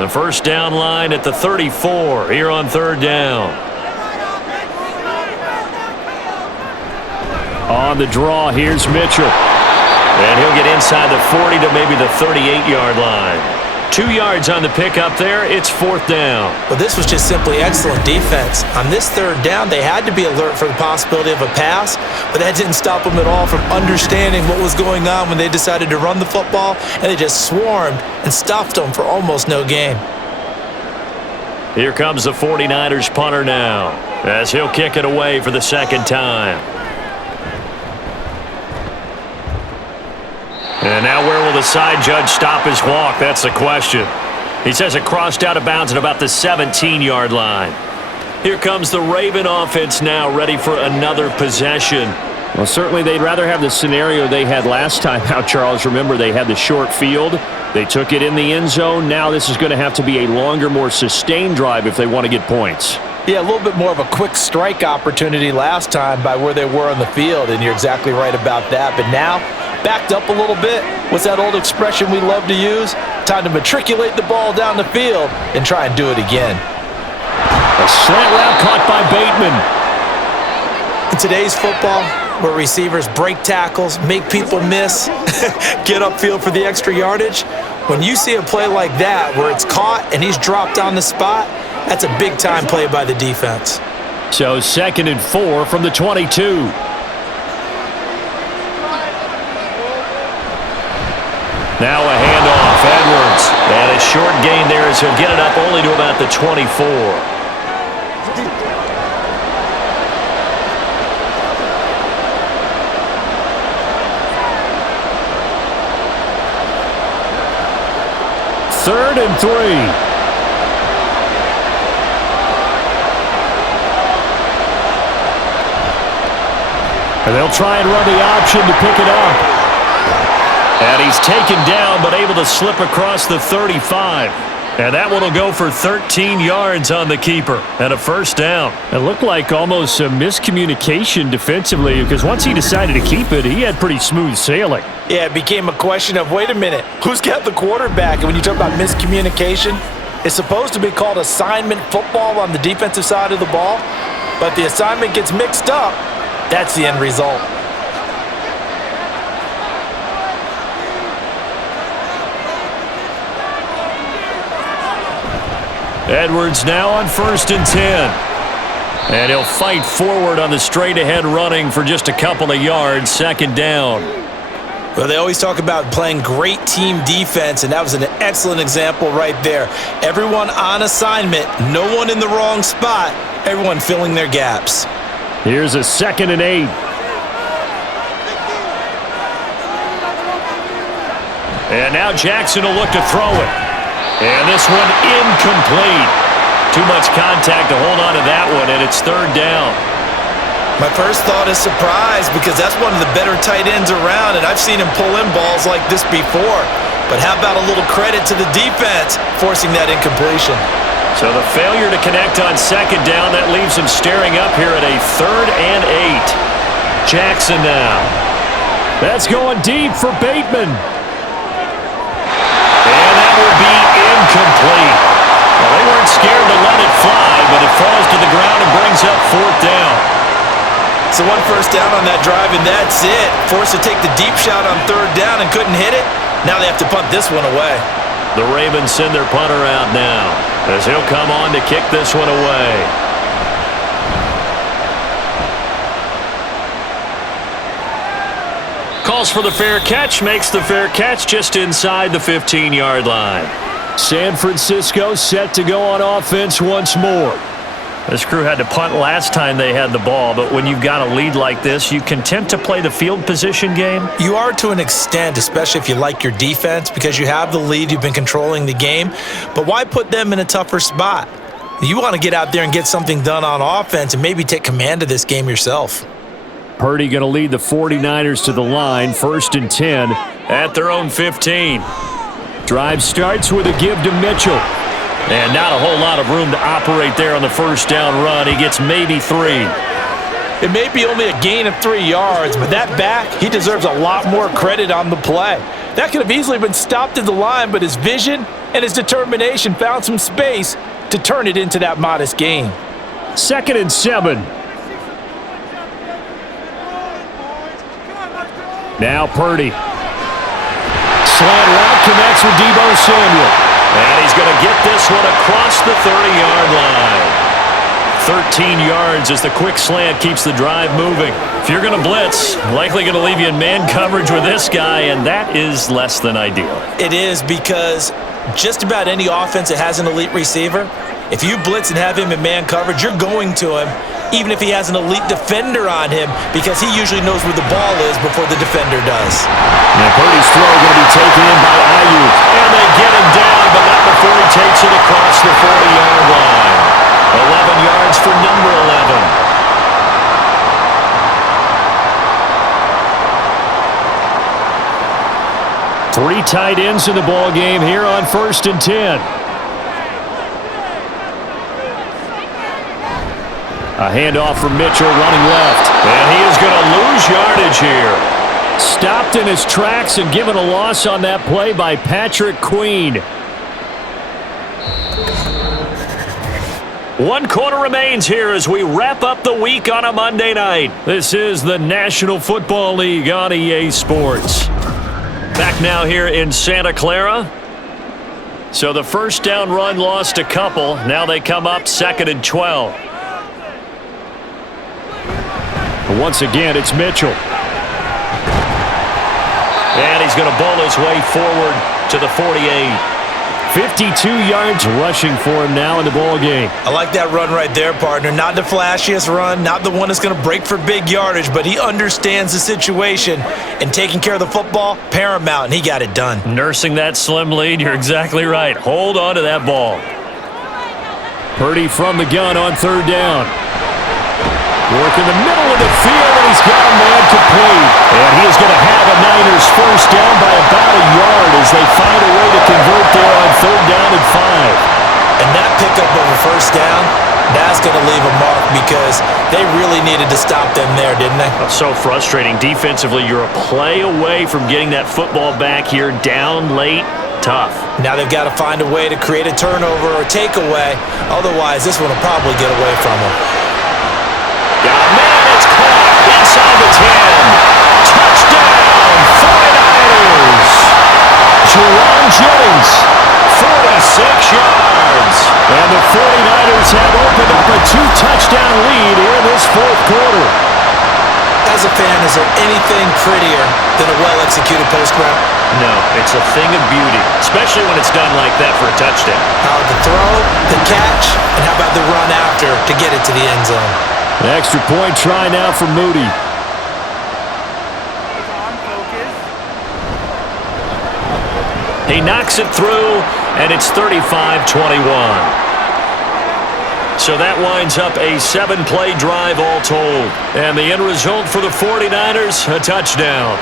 The 1st down line at the 34 here on 3rd down. On the draw, here's Mitchell. And he'll get inside the 40 to maybe the 38-yard line. 2 yards on the pickup there. It's 4th down. Well, this was just simply excellent defense. On this 3rd down, they had to be alert for the possibility of a pass, but that didn't stop them at all from understanding what was going on when they decided to run the football, and they just swarmed and stopped them for almost no gain. Here comes the 49ers punter now, as he'll kick it away for the 2nd time. And now where will the side judge stop his walk? That's the question. He says it crossed out of bounds at about the 17-yard line. Here comes the Raven offense now, ready for another possession. Well, certainly they'd rather have the scenario they had last time out, Charles. Remember, they had the short field. They took it in the end zone. Now this is going to have to be a longer, more sustained drive if they want to get points. Yeah, a little bit more of a quick strike opportunity last time by where they were on the field, and you're exactly right about that. But now, backed up a little bit. What's that old expression we love to use? Time to matriculate the ball down the field and try and do it again. A slant route caught by Bateman. In today's football, where receivers break tackles, make people miss, get upfield for the extra yardage, when you see a play like that where it's caught and he's dropped on the spot, that's a big-time play by the defense. So 2nd and 4 from the 22. Now a handoff, Edwards. And a short gain there as he'll get it up only to about the 24. Third and 3. And they'll try and run the option to pick it up. And he's taken down, but able to slip across the 35. And that one will go for 13 yards on the keeper and a first down. It looked like almost a miscommunication defensively because once he decided to keep it, he had pretty smooth sailing. Yeah, it became a question of, wait a minute, who's got the quarterback? And when you talk about miscommunication, it's supposed to be called assignment football on the defensive side of the ball, but the assignment gets mixed up. That's the end result. Edwards now on 1st and 10. And he'll fight forward on the straight-ahead running for just a couple of yards, 2nd down. Well, they always talk about playing great team defense, and that was an excellent example right there. Everyone on assignment, no one in the wrong spot, everyone filling their gaps. Here's a 2nd and 8. And now Jackson will look to throw it. And this one incomplete. Too much contact to hold on to that one, and it's 3rd down. My first thought is surprise because that's one of the better tight ends around, and I've seen him pull in balls like this before. But how about a little credit to the defense forcing that incompletion? So the failure to connect on 2nd down, that leaves him staring up here at a 3rd and 8. Jackson now. That's going deep for Bateman. And that will be incomplete. Well, they weren't scared to let it fly, but it falls to the ground and brings up 4th down. So 1 first down on that drive, and that's it. Forced to take the deep shot on 3rd down and couldn't hit it. Now they have to punt this one away. The Ravens send their punter out now as he'll come on to kick this one away. Calls for the fair catch, makes the fair catch just inside the 15-yard line. San Francisco set to go on offense once more. This crew had to punt last time they had the ball, but when you've got a lead like this, you content to play the field position game? You are to an extent, especially if you like your defense, because you have the lead, you've been controlling the game. But why put them in a tougher spot? You want to get out there and get something done on offense and maybe take command of this game yourself. Purdy going to lead the 49ers to the line, 1st and 10. At their own 15. Drive starts with a give to Mitchell. And not a whole lot of room to operate there on the 1st down run. He gets maybe 3. It may be only a gain of 3 yards, but that back, he deserves a lot more credit on the play. That could have easily been stopped at the line, but his vision and his determination found some space to turn it into that modest gain. 2nd and 7. Now Purdy. Slant route connects with Deebo Samuel. And he's going to get this one across the 30-yard line. 13 yards as the quick slant keeps the drive moving. If you're going to blitz, likely going to leave you in man coverage with this guy, and that is less than ideal. It is because just about any offense that has an elite receiver, if you blitz and have him in man coverage, you're going to him, even if he has an elite defender on him, because he usually knows where the ball is before the defender does. Now Purdy's throw going to be taken in by Ayuk. And they get him down, but not before he takes it across the 40-yard line. 11 yards for number 11. 3 tight ends in the ball game here on 1st and 10. A handoff from Mitchell running left. And he is going to lose yardage here. Stopped in his tracks and given a loss on that play by Patrick Queen. 1 quarter remains here as we wrap up the week on a Monday night. This is the National Football League on EA Sports. Back now here in Santa Clara. So the 1st down run lost a couple. Now they come up 2nd and 12. Once again, it's Mitchell. And he's going to bowl his way forward to the 48. 52 yards rushing for him now in the ball game. I like that run right there, partner. Not the flashiest run, not the one that's going to break for big yardage, but he understands the situation, and taking care of the football, paramount, and he got it done. Nursing that slim lead, you're exactly right. Hold on to that ball. Purdy from the gun on 3rd down. Working the middle of the field, and he's got a man complete. And he is going to have a Niners first down by about a yard as they find a way to convert there on 3rd down and 5. And that pickup of a first down, that's going to leave a mark because they really needed to stop them there, didn't they? So frustrating. Defensively, you're a play away from getting that football back here down late. Tough. Now they've got to find a way to create a turnover or takeaway. Otherwise, this one will probably get away from them. Man, it's caught inside the 10. Touchdown, 49ers. Jerron Jennings, 46 yards. And the 49ers have opened up a 2-touchdown lead here in this 4th quarter. As a fan, is there anything prettier than a well-executed post route? No, it's a thing of beauty, especially when it's done like that for a touchdown. How the throw, the catch, and how about the run after to get it to the end zone? An extra point try now for Moody. He knocks it through, and it's 35-21. So that winds up a 7-play drive all told. And the end result for the 49ers, a touchdown.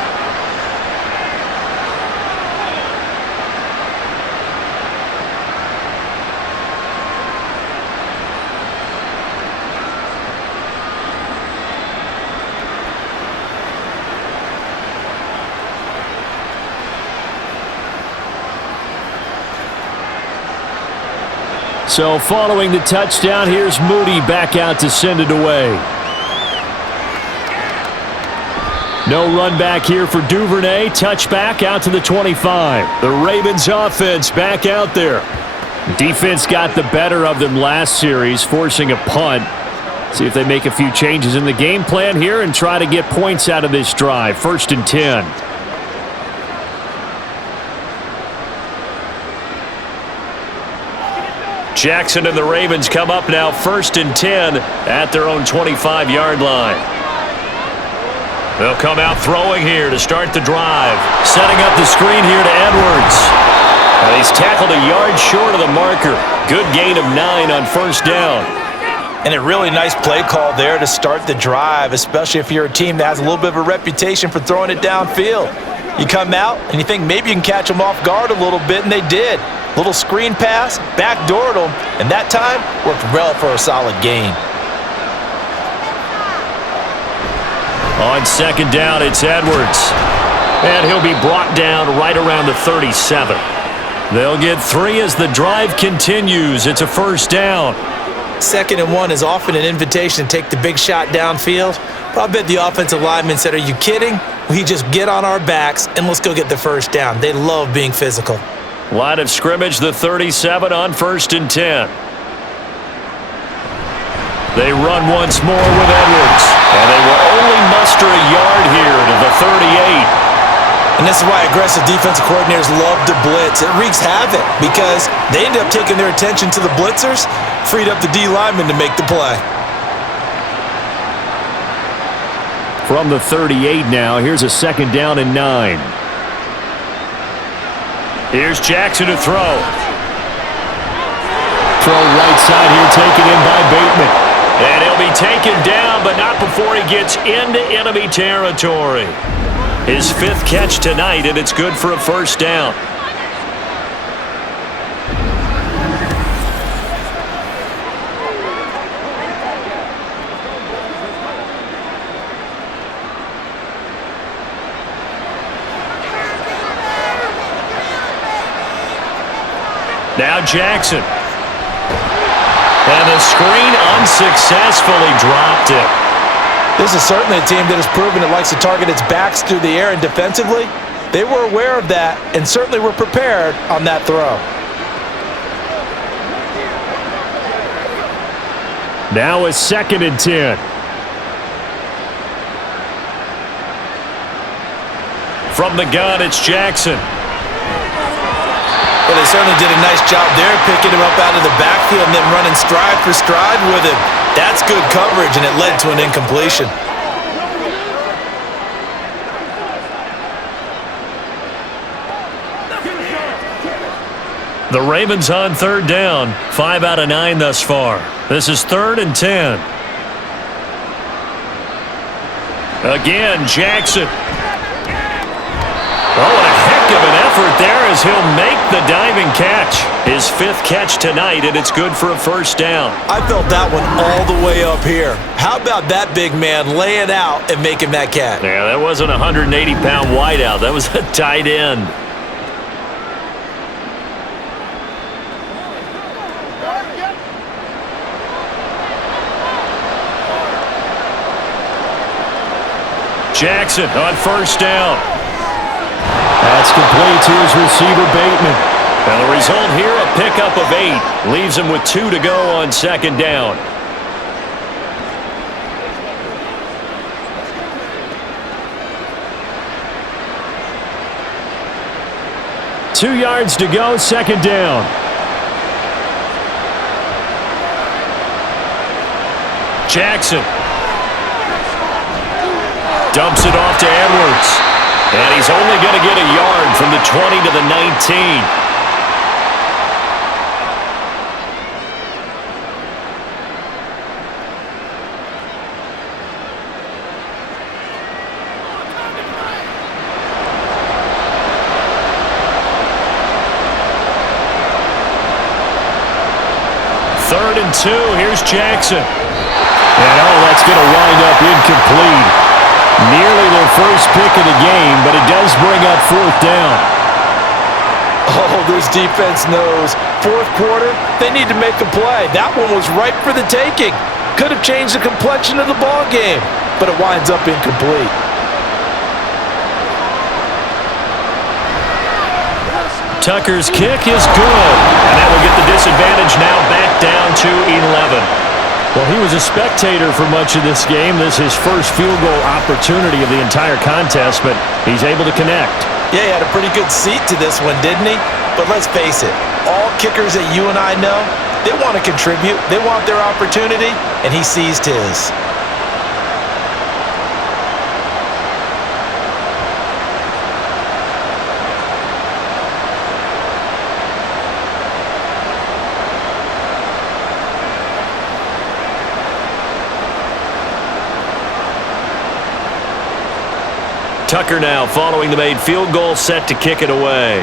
So following the touchdown, here's Moody back out to send it away. No run back here for Duvernay. Touchback out to the 25. The Ravens offense back out there. Defense got the better of them last series, forcing a punt. See if they make a few changes in the game plan here and try to get points out of this drive. 1st and 10. Jackson and the Ravens come up now 1st and 10 at their own 25-yard line. They'll come out throwing here to start the drive. Setting up the screen here to Edwards. And he's tackled a yard short of the marker. Good gain of 9 on 1st down. And a really nice play call there to start the drive, especially if you're a team that has a little bit of a reputation for throwing it downfield. You come out and you think maybe you can catch them off guard a little bit, and they did. Little screen pass, backdoored them, and that time worked well for a solid gain. On 2nd down, it's Edwards. And he'll be brought down right around the 37. They'll get 3 as the drive continues. It's a 1st down. 2nd and 1 is often an invitation to take the big shot downfield. But I bet the offensive lineman said, "Are you kidding? We just get on our backs and let's go get the 1st down." They love being physical. Line of scrimmage, the 37 on 1st and 10. They run once more with Edwards. And they will only muster a yard here to the 38. And this is why aggressive defensive coordinators love to blitz. It wreaks havoc because they end up taking their attention to the blitzers, freed up the D lineman to make the play. From the 38 now, here's a 2nd down and 9. Here's Jackson to throw. Throw right side here, taken in by Bateman. And he'll be taken down, but not before he gets into enemy territory. His 5th catch tonight, and it's good for a 1st down. Now Jackson. And the screen unsuccessfully dropped it. This is certainly a team that has proven it likes to target its backs through the air, and defensively, they were aware of that and certainly were prepared on that throw. Now a 2nd and 10. From the gun, it's Jackson. Well, they certainly did a nice job there, picking him up out of the backfield and then running stride for stride with him. That's good coverage, and it led to an incompletion. The Ravens on 3rd down. 5 out of 9 thus far. This is 3rd and 10. Again, Jackson. Oh, what a heck of an effort there as he'll make the diving catch. His 5th catch tonight, and it's good for a first down. I felt that one all the way up here. How about that big man laying out and making that catch? Yeah, that wasn't a 180-pound wideout. That was a tight end. Jackson on first down. That's complete to his receiver, Bateman. And the result here, a pickup of 8. Leaves him with 2 to go on second down. Two yards to go, second down. Jackson dumps it off to Edwards. And he's only going to get a yard from the 20 to the 19. Third and 2. Here's Jackson. And that's going to wind up incomplete. Nearly their first pick of the game, but it does bring up fourth down. Oh, this defense knows. Fourth quarter, they need to make a play. That one was ripe for the taking. Could have changed the complexion of the ball game, but it winds up incomplete. Tucker's kick is good, and that will get the disadvantage now back down to 11. Well, he was a spectator for much of this game. This is his first field goal opportunity of the entire contest, but he's able to connect. Yeah, he had a pretty good seat to this one, didn't he? But let's face it, all kickers that you and I know, they want to contribute. They want their opportunity, and he seized his. Tucker now following the made field goal, set to kick it away.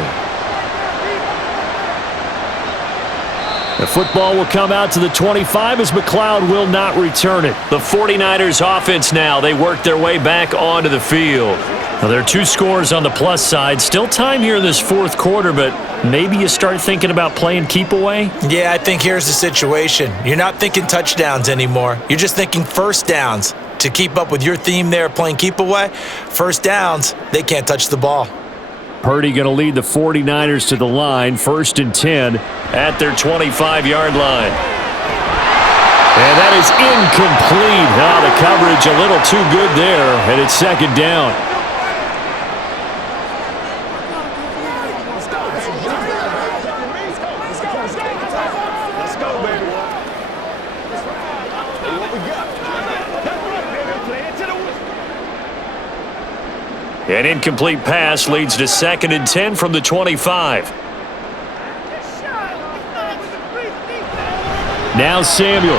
The football will come out to the 25 as McLeod will not return it. The 49ers offense now, they work their way back onto the field. Now, there are 2 scores on the plus side. Still time here in this fourth quarter, but maybe you start thinking about playing keep away? Yeah, I think here's the situation. You're not thinking touchdowns anymore. You're just thinking first downs. To keep up with your theme there, playing keep away, first downs, they can't touch the ball. Purdy going to lead the 49ers to the line, 1st and 10 at their 25-yard line. And that is incomplete. The coverage a little too good there, and it's second down. An incomplete pass leads to 2nd and 10 from the 25. Now Samuel.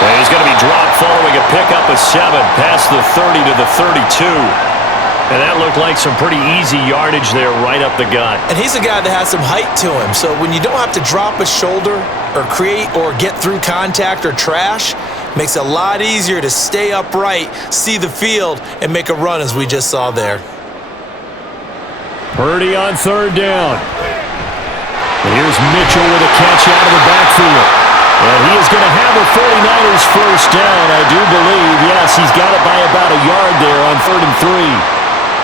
And he's going to be dropped following a pickup of 7 past the 30 to the 32. And that looked like some pretty easy yardage there right up the gut. And he's a guy that has some height to him, so when you don't have to drop a shoulder or create or get through contact or trash, makes it a lot easier to stay upright, see the field, and make a run as we just saw there. Purdy on 3rd down. And here's Mitchell with a catch out of the backfield. And he is going to have the 49ers first down, I do believe. Yes, he's got it by about a yard there on 3rd and 3.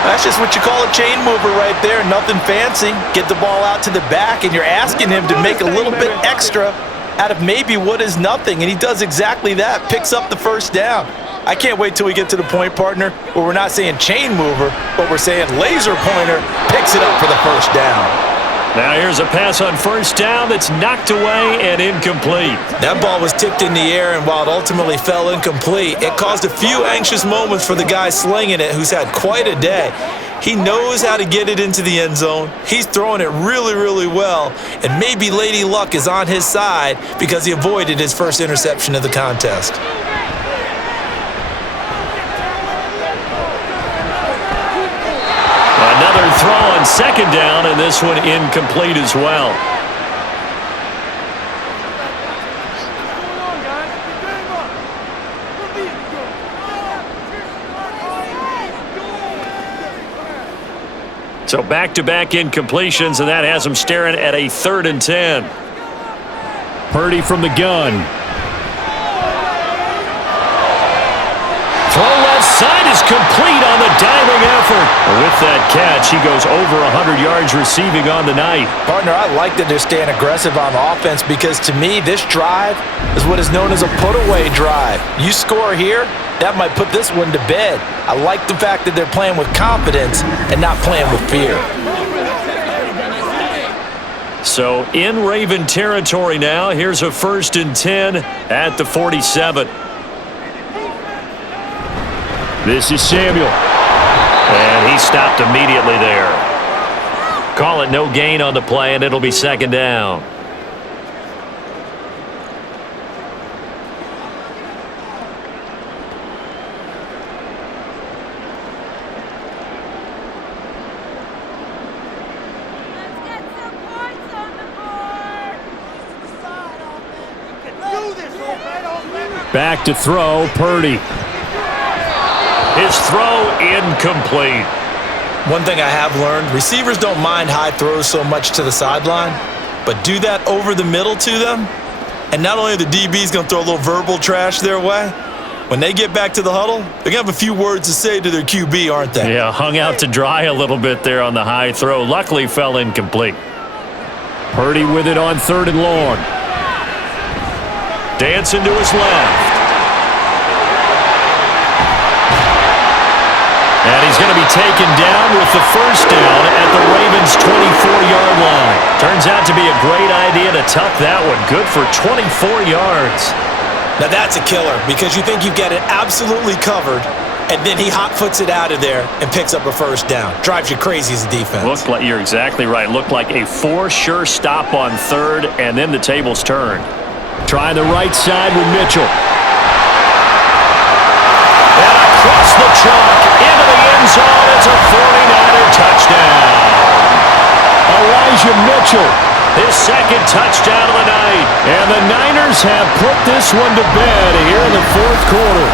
That's just what you call a chain mover right there. Nothing fancy. Get the ball out to the back, and you're asking him to make a little bit extra out of maybe what is nothing, and he does exactly that, picks up the first down. I can't wait till we get to the point, partner, where we're not saying chain mover, but we're saying laser pointer picks it up for the first down. Now here's a pass on first down that's knocked away and incomplete. That ball was tipped in the air, and while it ultimately fell incomplete, it caused a few anxious moments for the guy slinging it, who's had quite a day. He knows how to get it into the end zone. He's throwing it really, really well, and maybe Lady Luck is on his side because he avoided his first interception of the contest. On second down, and this one incomplete as well. So back-to-back incompletions, and that has them staring at a 3rd and 10. Purdy from the gun. Throw left side is complete on the diving effort. With that catch, he goes over 100 yards receiving on the night. Partner, I like that they're staying aggressive on offense because to me, this drive is what is known as a put-away drive. You score here, that might put this one to bed. I like the fact that they're playing with confidence and not playing with fear. So in Raven territory now, here's a 1st and 10 at the 47. This is Samuel. And he stopped immediately there. Call it no gain on the play, and it'll be 2nd down. Back to throw, Purdy. His throw incomplete. One thing I have learned, receivers don't mind high throws so much to the sideline, but do that over the middle to them, and not only are the DBs going to throw a little verbal trash their way, when they get back to the huddle, they're going to have a few words to say to their QB, aren't they? Yeah, hung out to dry a little bit there on the high throw. Luckily fell incomplete. Purdy with it on 3rd and long. Dancing to his left. And he's going to be taken down with the 1st down at the Ravens' 24-yard line. Turns out to be a great idea to tuck that one. Good for 24 yards. Now that's a killer because you think you've got it absolutely covered, and then he hot-foots it out of there and picks up a 1st down. Drives you crazy as a defense. Looked like, you're exactly right. Looked like a for-sure stop on 3rd, and then the tables turned. Trying the right side with Mitchell. And across the chalk into the end zone. It's a 49er touchdown. Elijah Mitchell. His 2nd touchdown of the night. And the Niners have put this one to bed here in the 4th quarter.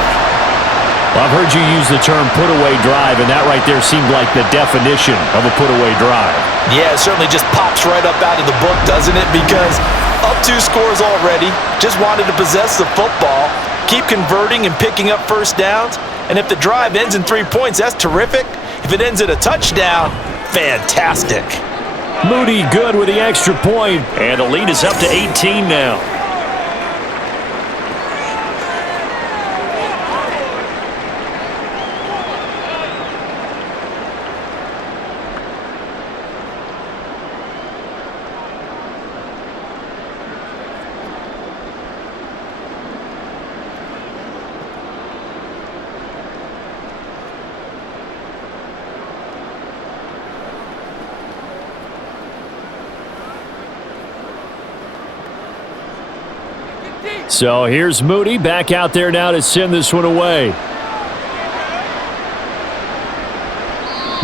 Well, I've heard you use the term put-away drive, and that right there seemed like the definition of a put-away drive. Yeah, it certainly just pops right up out of the book, doesn't it? Because up 2 scores already, just wanted to possess the football, keep converting and picking up 1st downs, and if the drive ends in 3 points, that's terrific. If it ends in a touchdown, fantastic. Moody good with the extra point. And the lead is up to 18 now. So here's Moody back out there now to send this one away.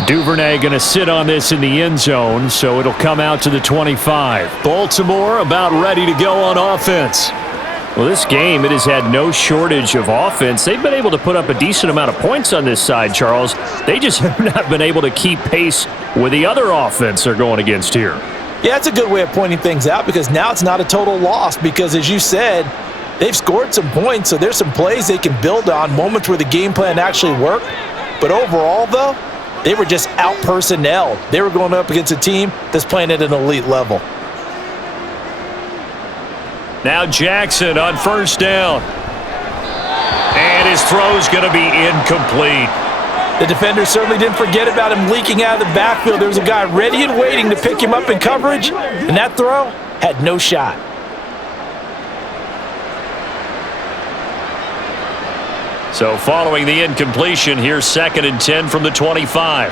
Duvernay going to sit on this in the end zone, so it'll come out to the 25. Baltimore about ready to go on offense. Well, this game, it has had no shortage of offense. They've been able to put up a decent amount of points on this side, Charles. They just have not been able to keep pace with the other offense they're going against here. Yeah, that's a good way of pointing things out because now it's not a total loss because, as you said, they've scored some points, so there's some plays they can build on, moments where the game plan actually worked. But overall, though, they were just out-personnelled. They were going up against a team that's playing at an elite level. Now Jackson on 1st down. And his throw's going to be incomplete. The defender certainly didn't forget about him leaking out of the backfield. There was a guy ready and waiting to pick him up in coverage, and that throw had no shot. So following the incompletion, here's 2nd and 10 from the 25.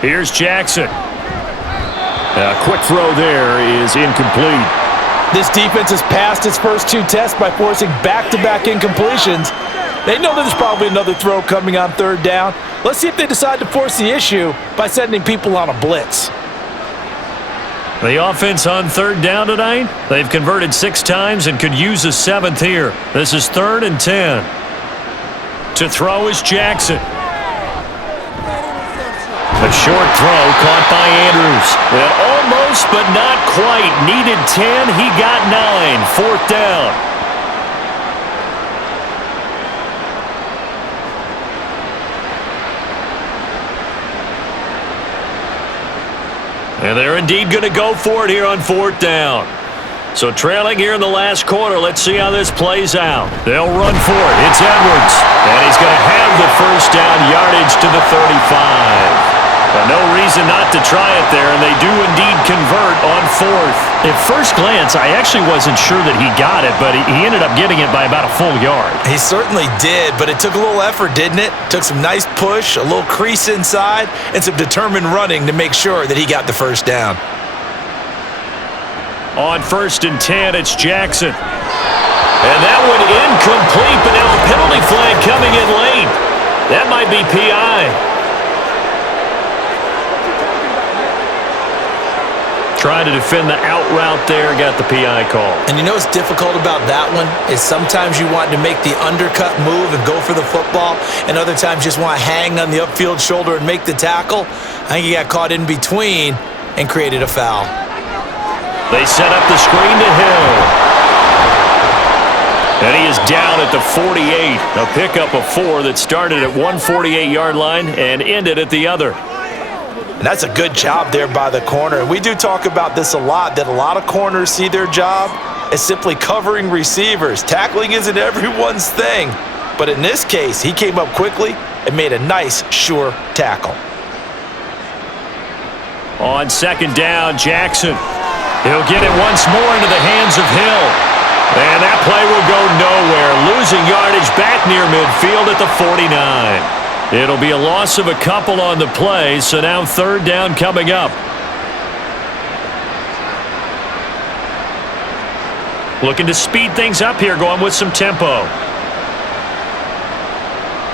Here's Jackson. A quick throw there is incomplete. This defense has passed its first 2 tests by forcing back-to-back incompletions. They know there's probably another throw coming on third down. Let's see if they decide to force the issue by sending people on a blitz. The offense on third down tonight, they've converted 6 times and could use a 7th here. This is 3rd and 10. To throw is Jackson. A short throw caught by Andrews. And almost, but not quite. Needed 10. He got 9. 4th down. And they're indeed going to go for it here on 4th down. So trailing here in the last quarter, let's see how this plays out. They'll run for it. It's Edwards. And he's going to have the first down yardage to the 35. But no reason not to try it there, and they do indeed convert on 4th. At first glance, I actually wasn't sure that he got it, but he ended up getting it by about a full yard. He certainly did, but it took a little effort, didn't it? Took some nice push, a little crease inside, and some determined running to make sure that he got the first down. On 1st and 10, it's Jackson. And that one incomplete, but now a penalty flag coming in late. That might be PI. Trying to defend the out route there, got the PI call. And you know what's difficult about that one is sometimes you want to make the undercut move and go for the football, and other times just want to hang on the upfield shoulder and make the tackle. I think he got caught in between and created a foul. They set up the screen to Hill. And he is down at the 48. A pickup of 4 that started at one 48-yard line and ended at the other. And that's a good job there by the corner. And we do talk about this a lot, that a lot of corners see their job as simply covering receivers. Tackling isn't everyone's thing. But in this case, he came up quickly and made a nice, sure tackle. On 2nd down, Jackson. He'll get it once more into the hands of Hill. And that play will go nowhere. Losing yardage back near midfield at the 49. It'll be a loss of a couple on the play, so now 3rd down coming up. Looking to speed things up here, going with some tempo.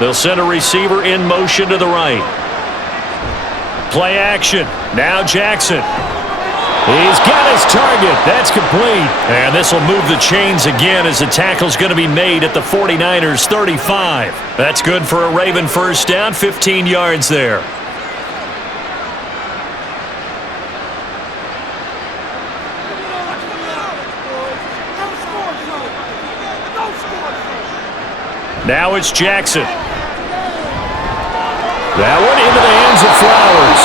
They'll send a receiver in motion to the right. Play action. Now Jackson. He's got his target. That's complete. And this will move the chains again as the tackle's going to be made at the 49ers' 35. That's good for a Raven first down, 15 yards there. Now it's Jackson. That one into the hands of Flowers.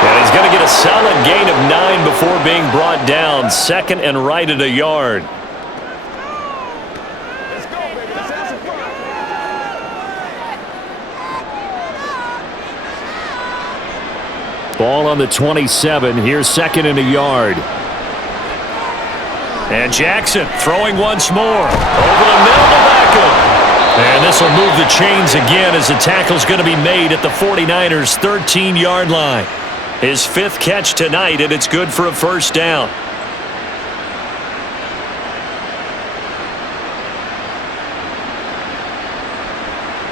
And he's going to get a solid gain of 9 before being brought down. 2nd and right at a yard. Ball on the 27. Here's 2nd and a yard. And Jackson throwing once more. Over the middle to Beckham. And this will move the chains again as the tackle's going to be made at the 49ers' 13-yard line. His 5th catch tonight, and it's good for a first down.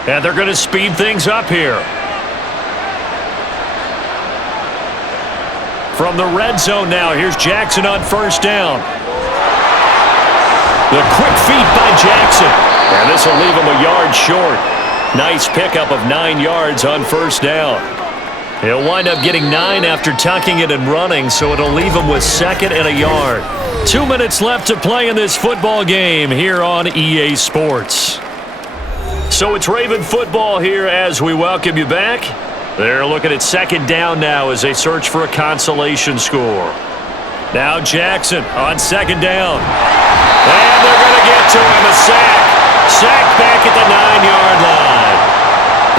And they're going to speed things up here. From the red zone now, here's Jackson on first down. The quick feet by Jackson. And this will leave him a yard short. Nice pickup of 9 yards on first down. He'll wind up getting 9 after tucking it and running, so it'll leave him with 2nd and a yard. 2 minutes left to play in this football game here on EA Sports. So it's Raven football here as we welcome you back. They're looking at 2nd down now as they search for a consolation score. Now Jackson on 2nd down. And they're going to get to him, a sack. Sack back at the 9-yard line.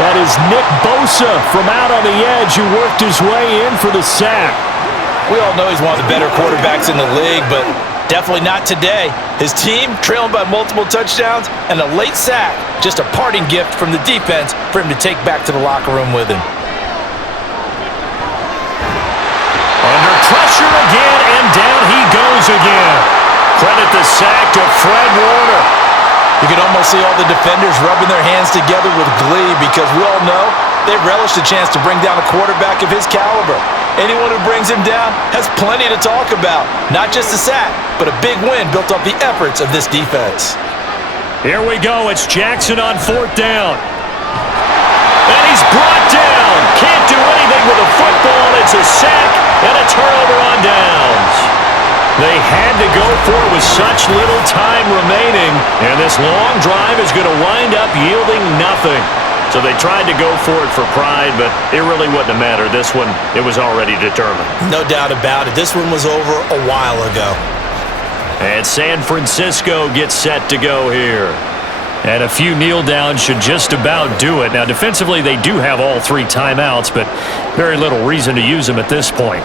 That is Nick Bosa from out on the edge who worked his way in for the sack. We all know he's one of the better quarterbacks in the league, but definitely not today. His team trailing by multiple touchdowns and a late sack. Just a parting gift from the defense for him to take back to the locker room with him. Under pressure again, and down he goes again. Credit the sack to Fred Warner. You can almost see all the defenders rubbing their hands together with glee because we all know they relish the chance to bring down a quarterback of his caliber. Anyone who brings him down has plenty to talk about. Not just a sack, but a big win built off the efforts of this defense. Here we go. It's Jackson on 4th down. And he's brought down. Can't do anything with a football. It's a sack and a turnover on downs. They had to go for it with such little time remaining, and this long drive is going to wind up yielding nothing. So they tried to go for it for pride, but it really wouldn't have mattered. This one, it was already determined. No doubt about it. This one was over a while ago. And San Francisco gets set to go here. And a few kneel downs should just about do it. Now, defensively, they do have all 3 timeouts, but very little reason to use them at this point.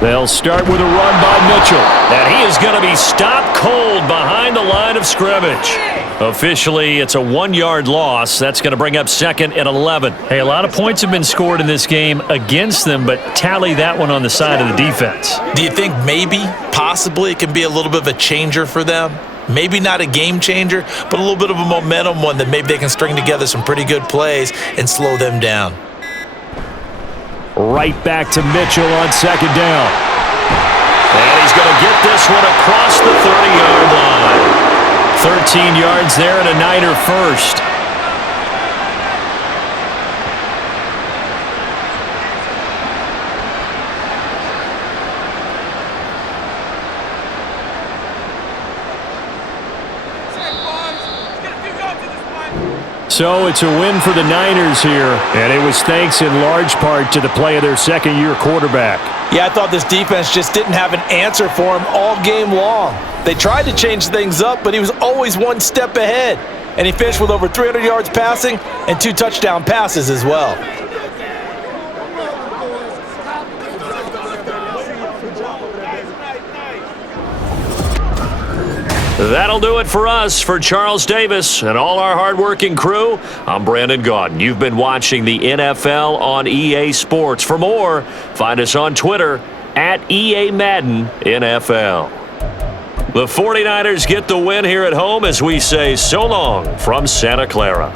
They'll start with a run by Mitchell. And he is going to be stopped cold behind the line of scrimmage. Officially, it's a 1-yard loss. That's going to bring up 2nd and 11. Hey, a lot of points have been scored in this game against them, but tally that one on the side of the defense. Do you think maybe, possibly, it can be a little bit of a changer for them? Maybe not a game changer, but a little bit of a momentum one that maybe they can string together some pretty good plays and slow them down. Right back to Mitchell on 2nd down. And he's going to get this one across the 30-yard line. 13 yards there and a Niner first. So it's a win for the Niners here, and it was thanks in large part to the play of their second-year quarterback. Yeah, I thought this defense just didn't have an answer for him all game long. They tried to change things up, but he was always one step ahead. And he finished with over 300 yards passing and 2 touchdown passes as well. That'll do it for us. For Charles Davis and all our hardworking crew, I'm Brandon Gaudin. You've been watching the NFL on EA Sports. For more, find us on Twitter at EA Madden NFL. The 49ers get the win here at home as we say so long from Santa Clara.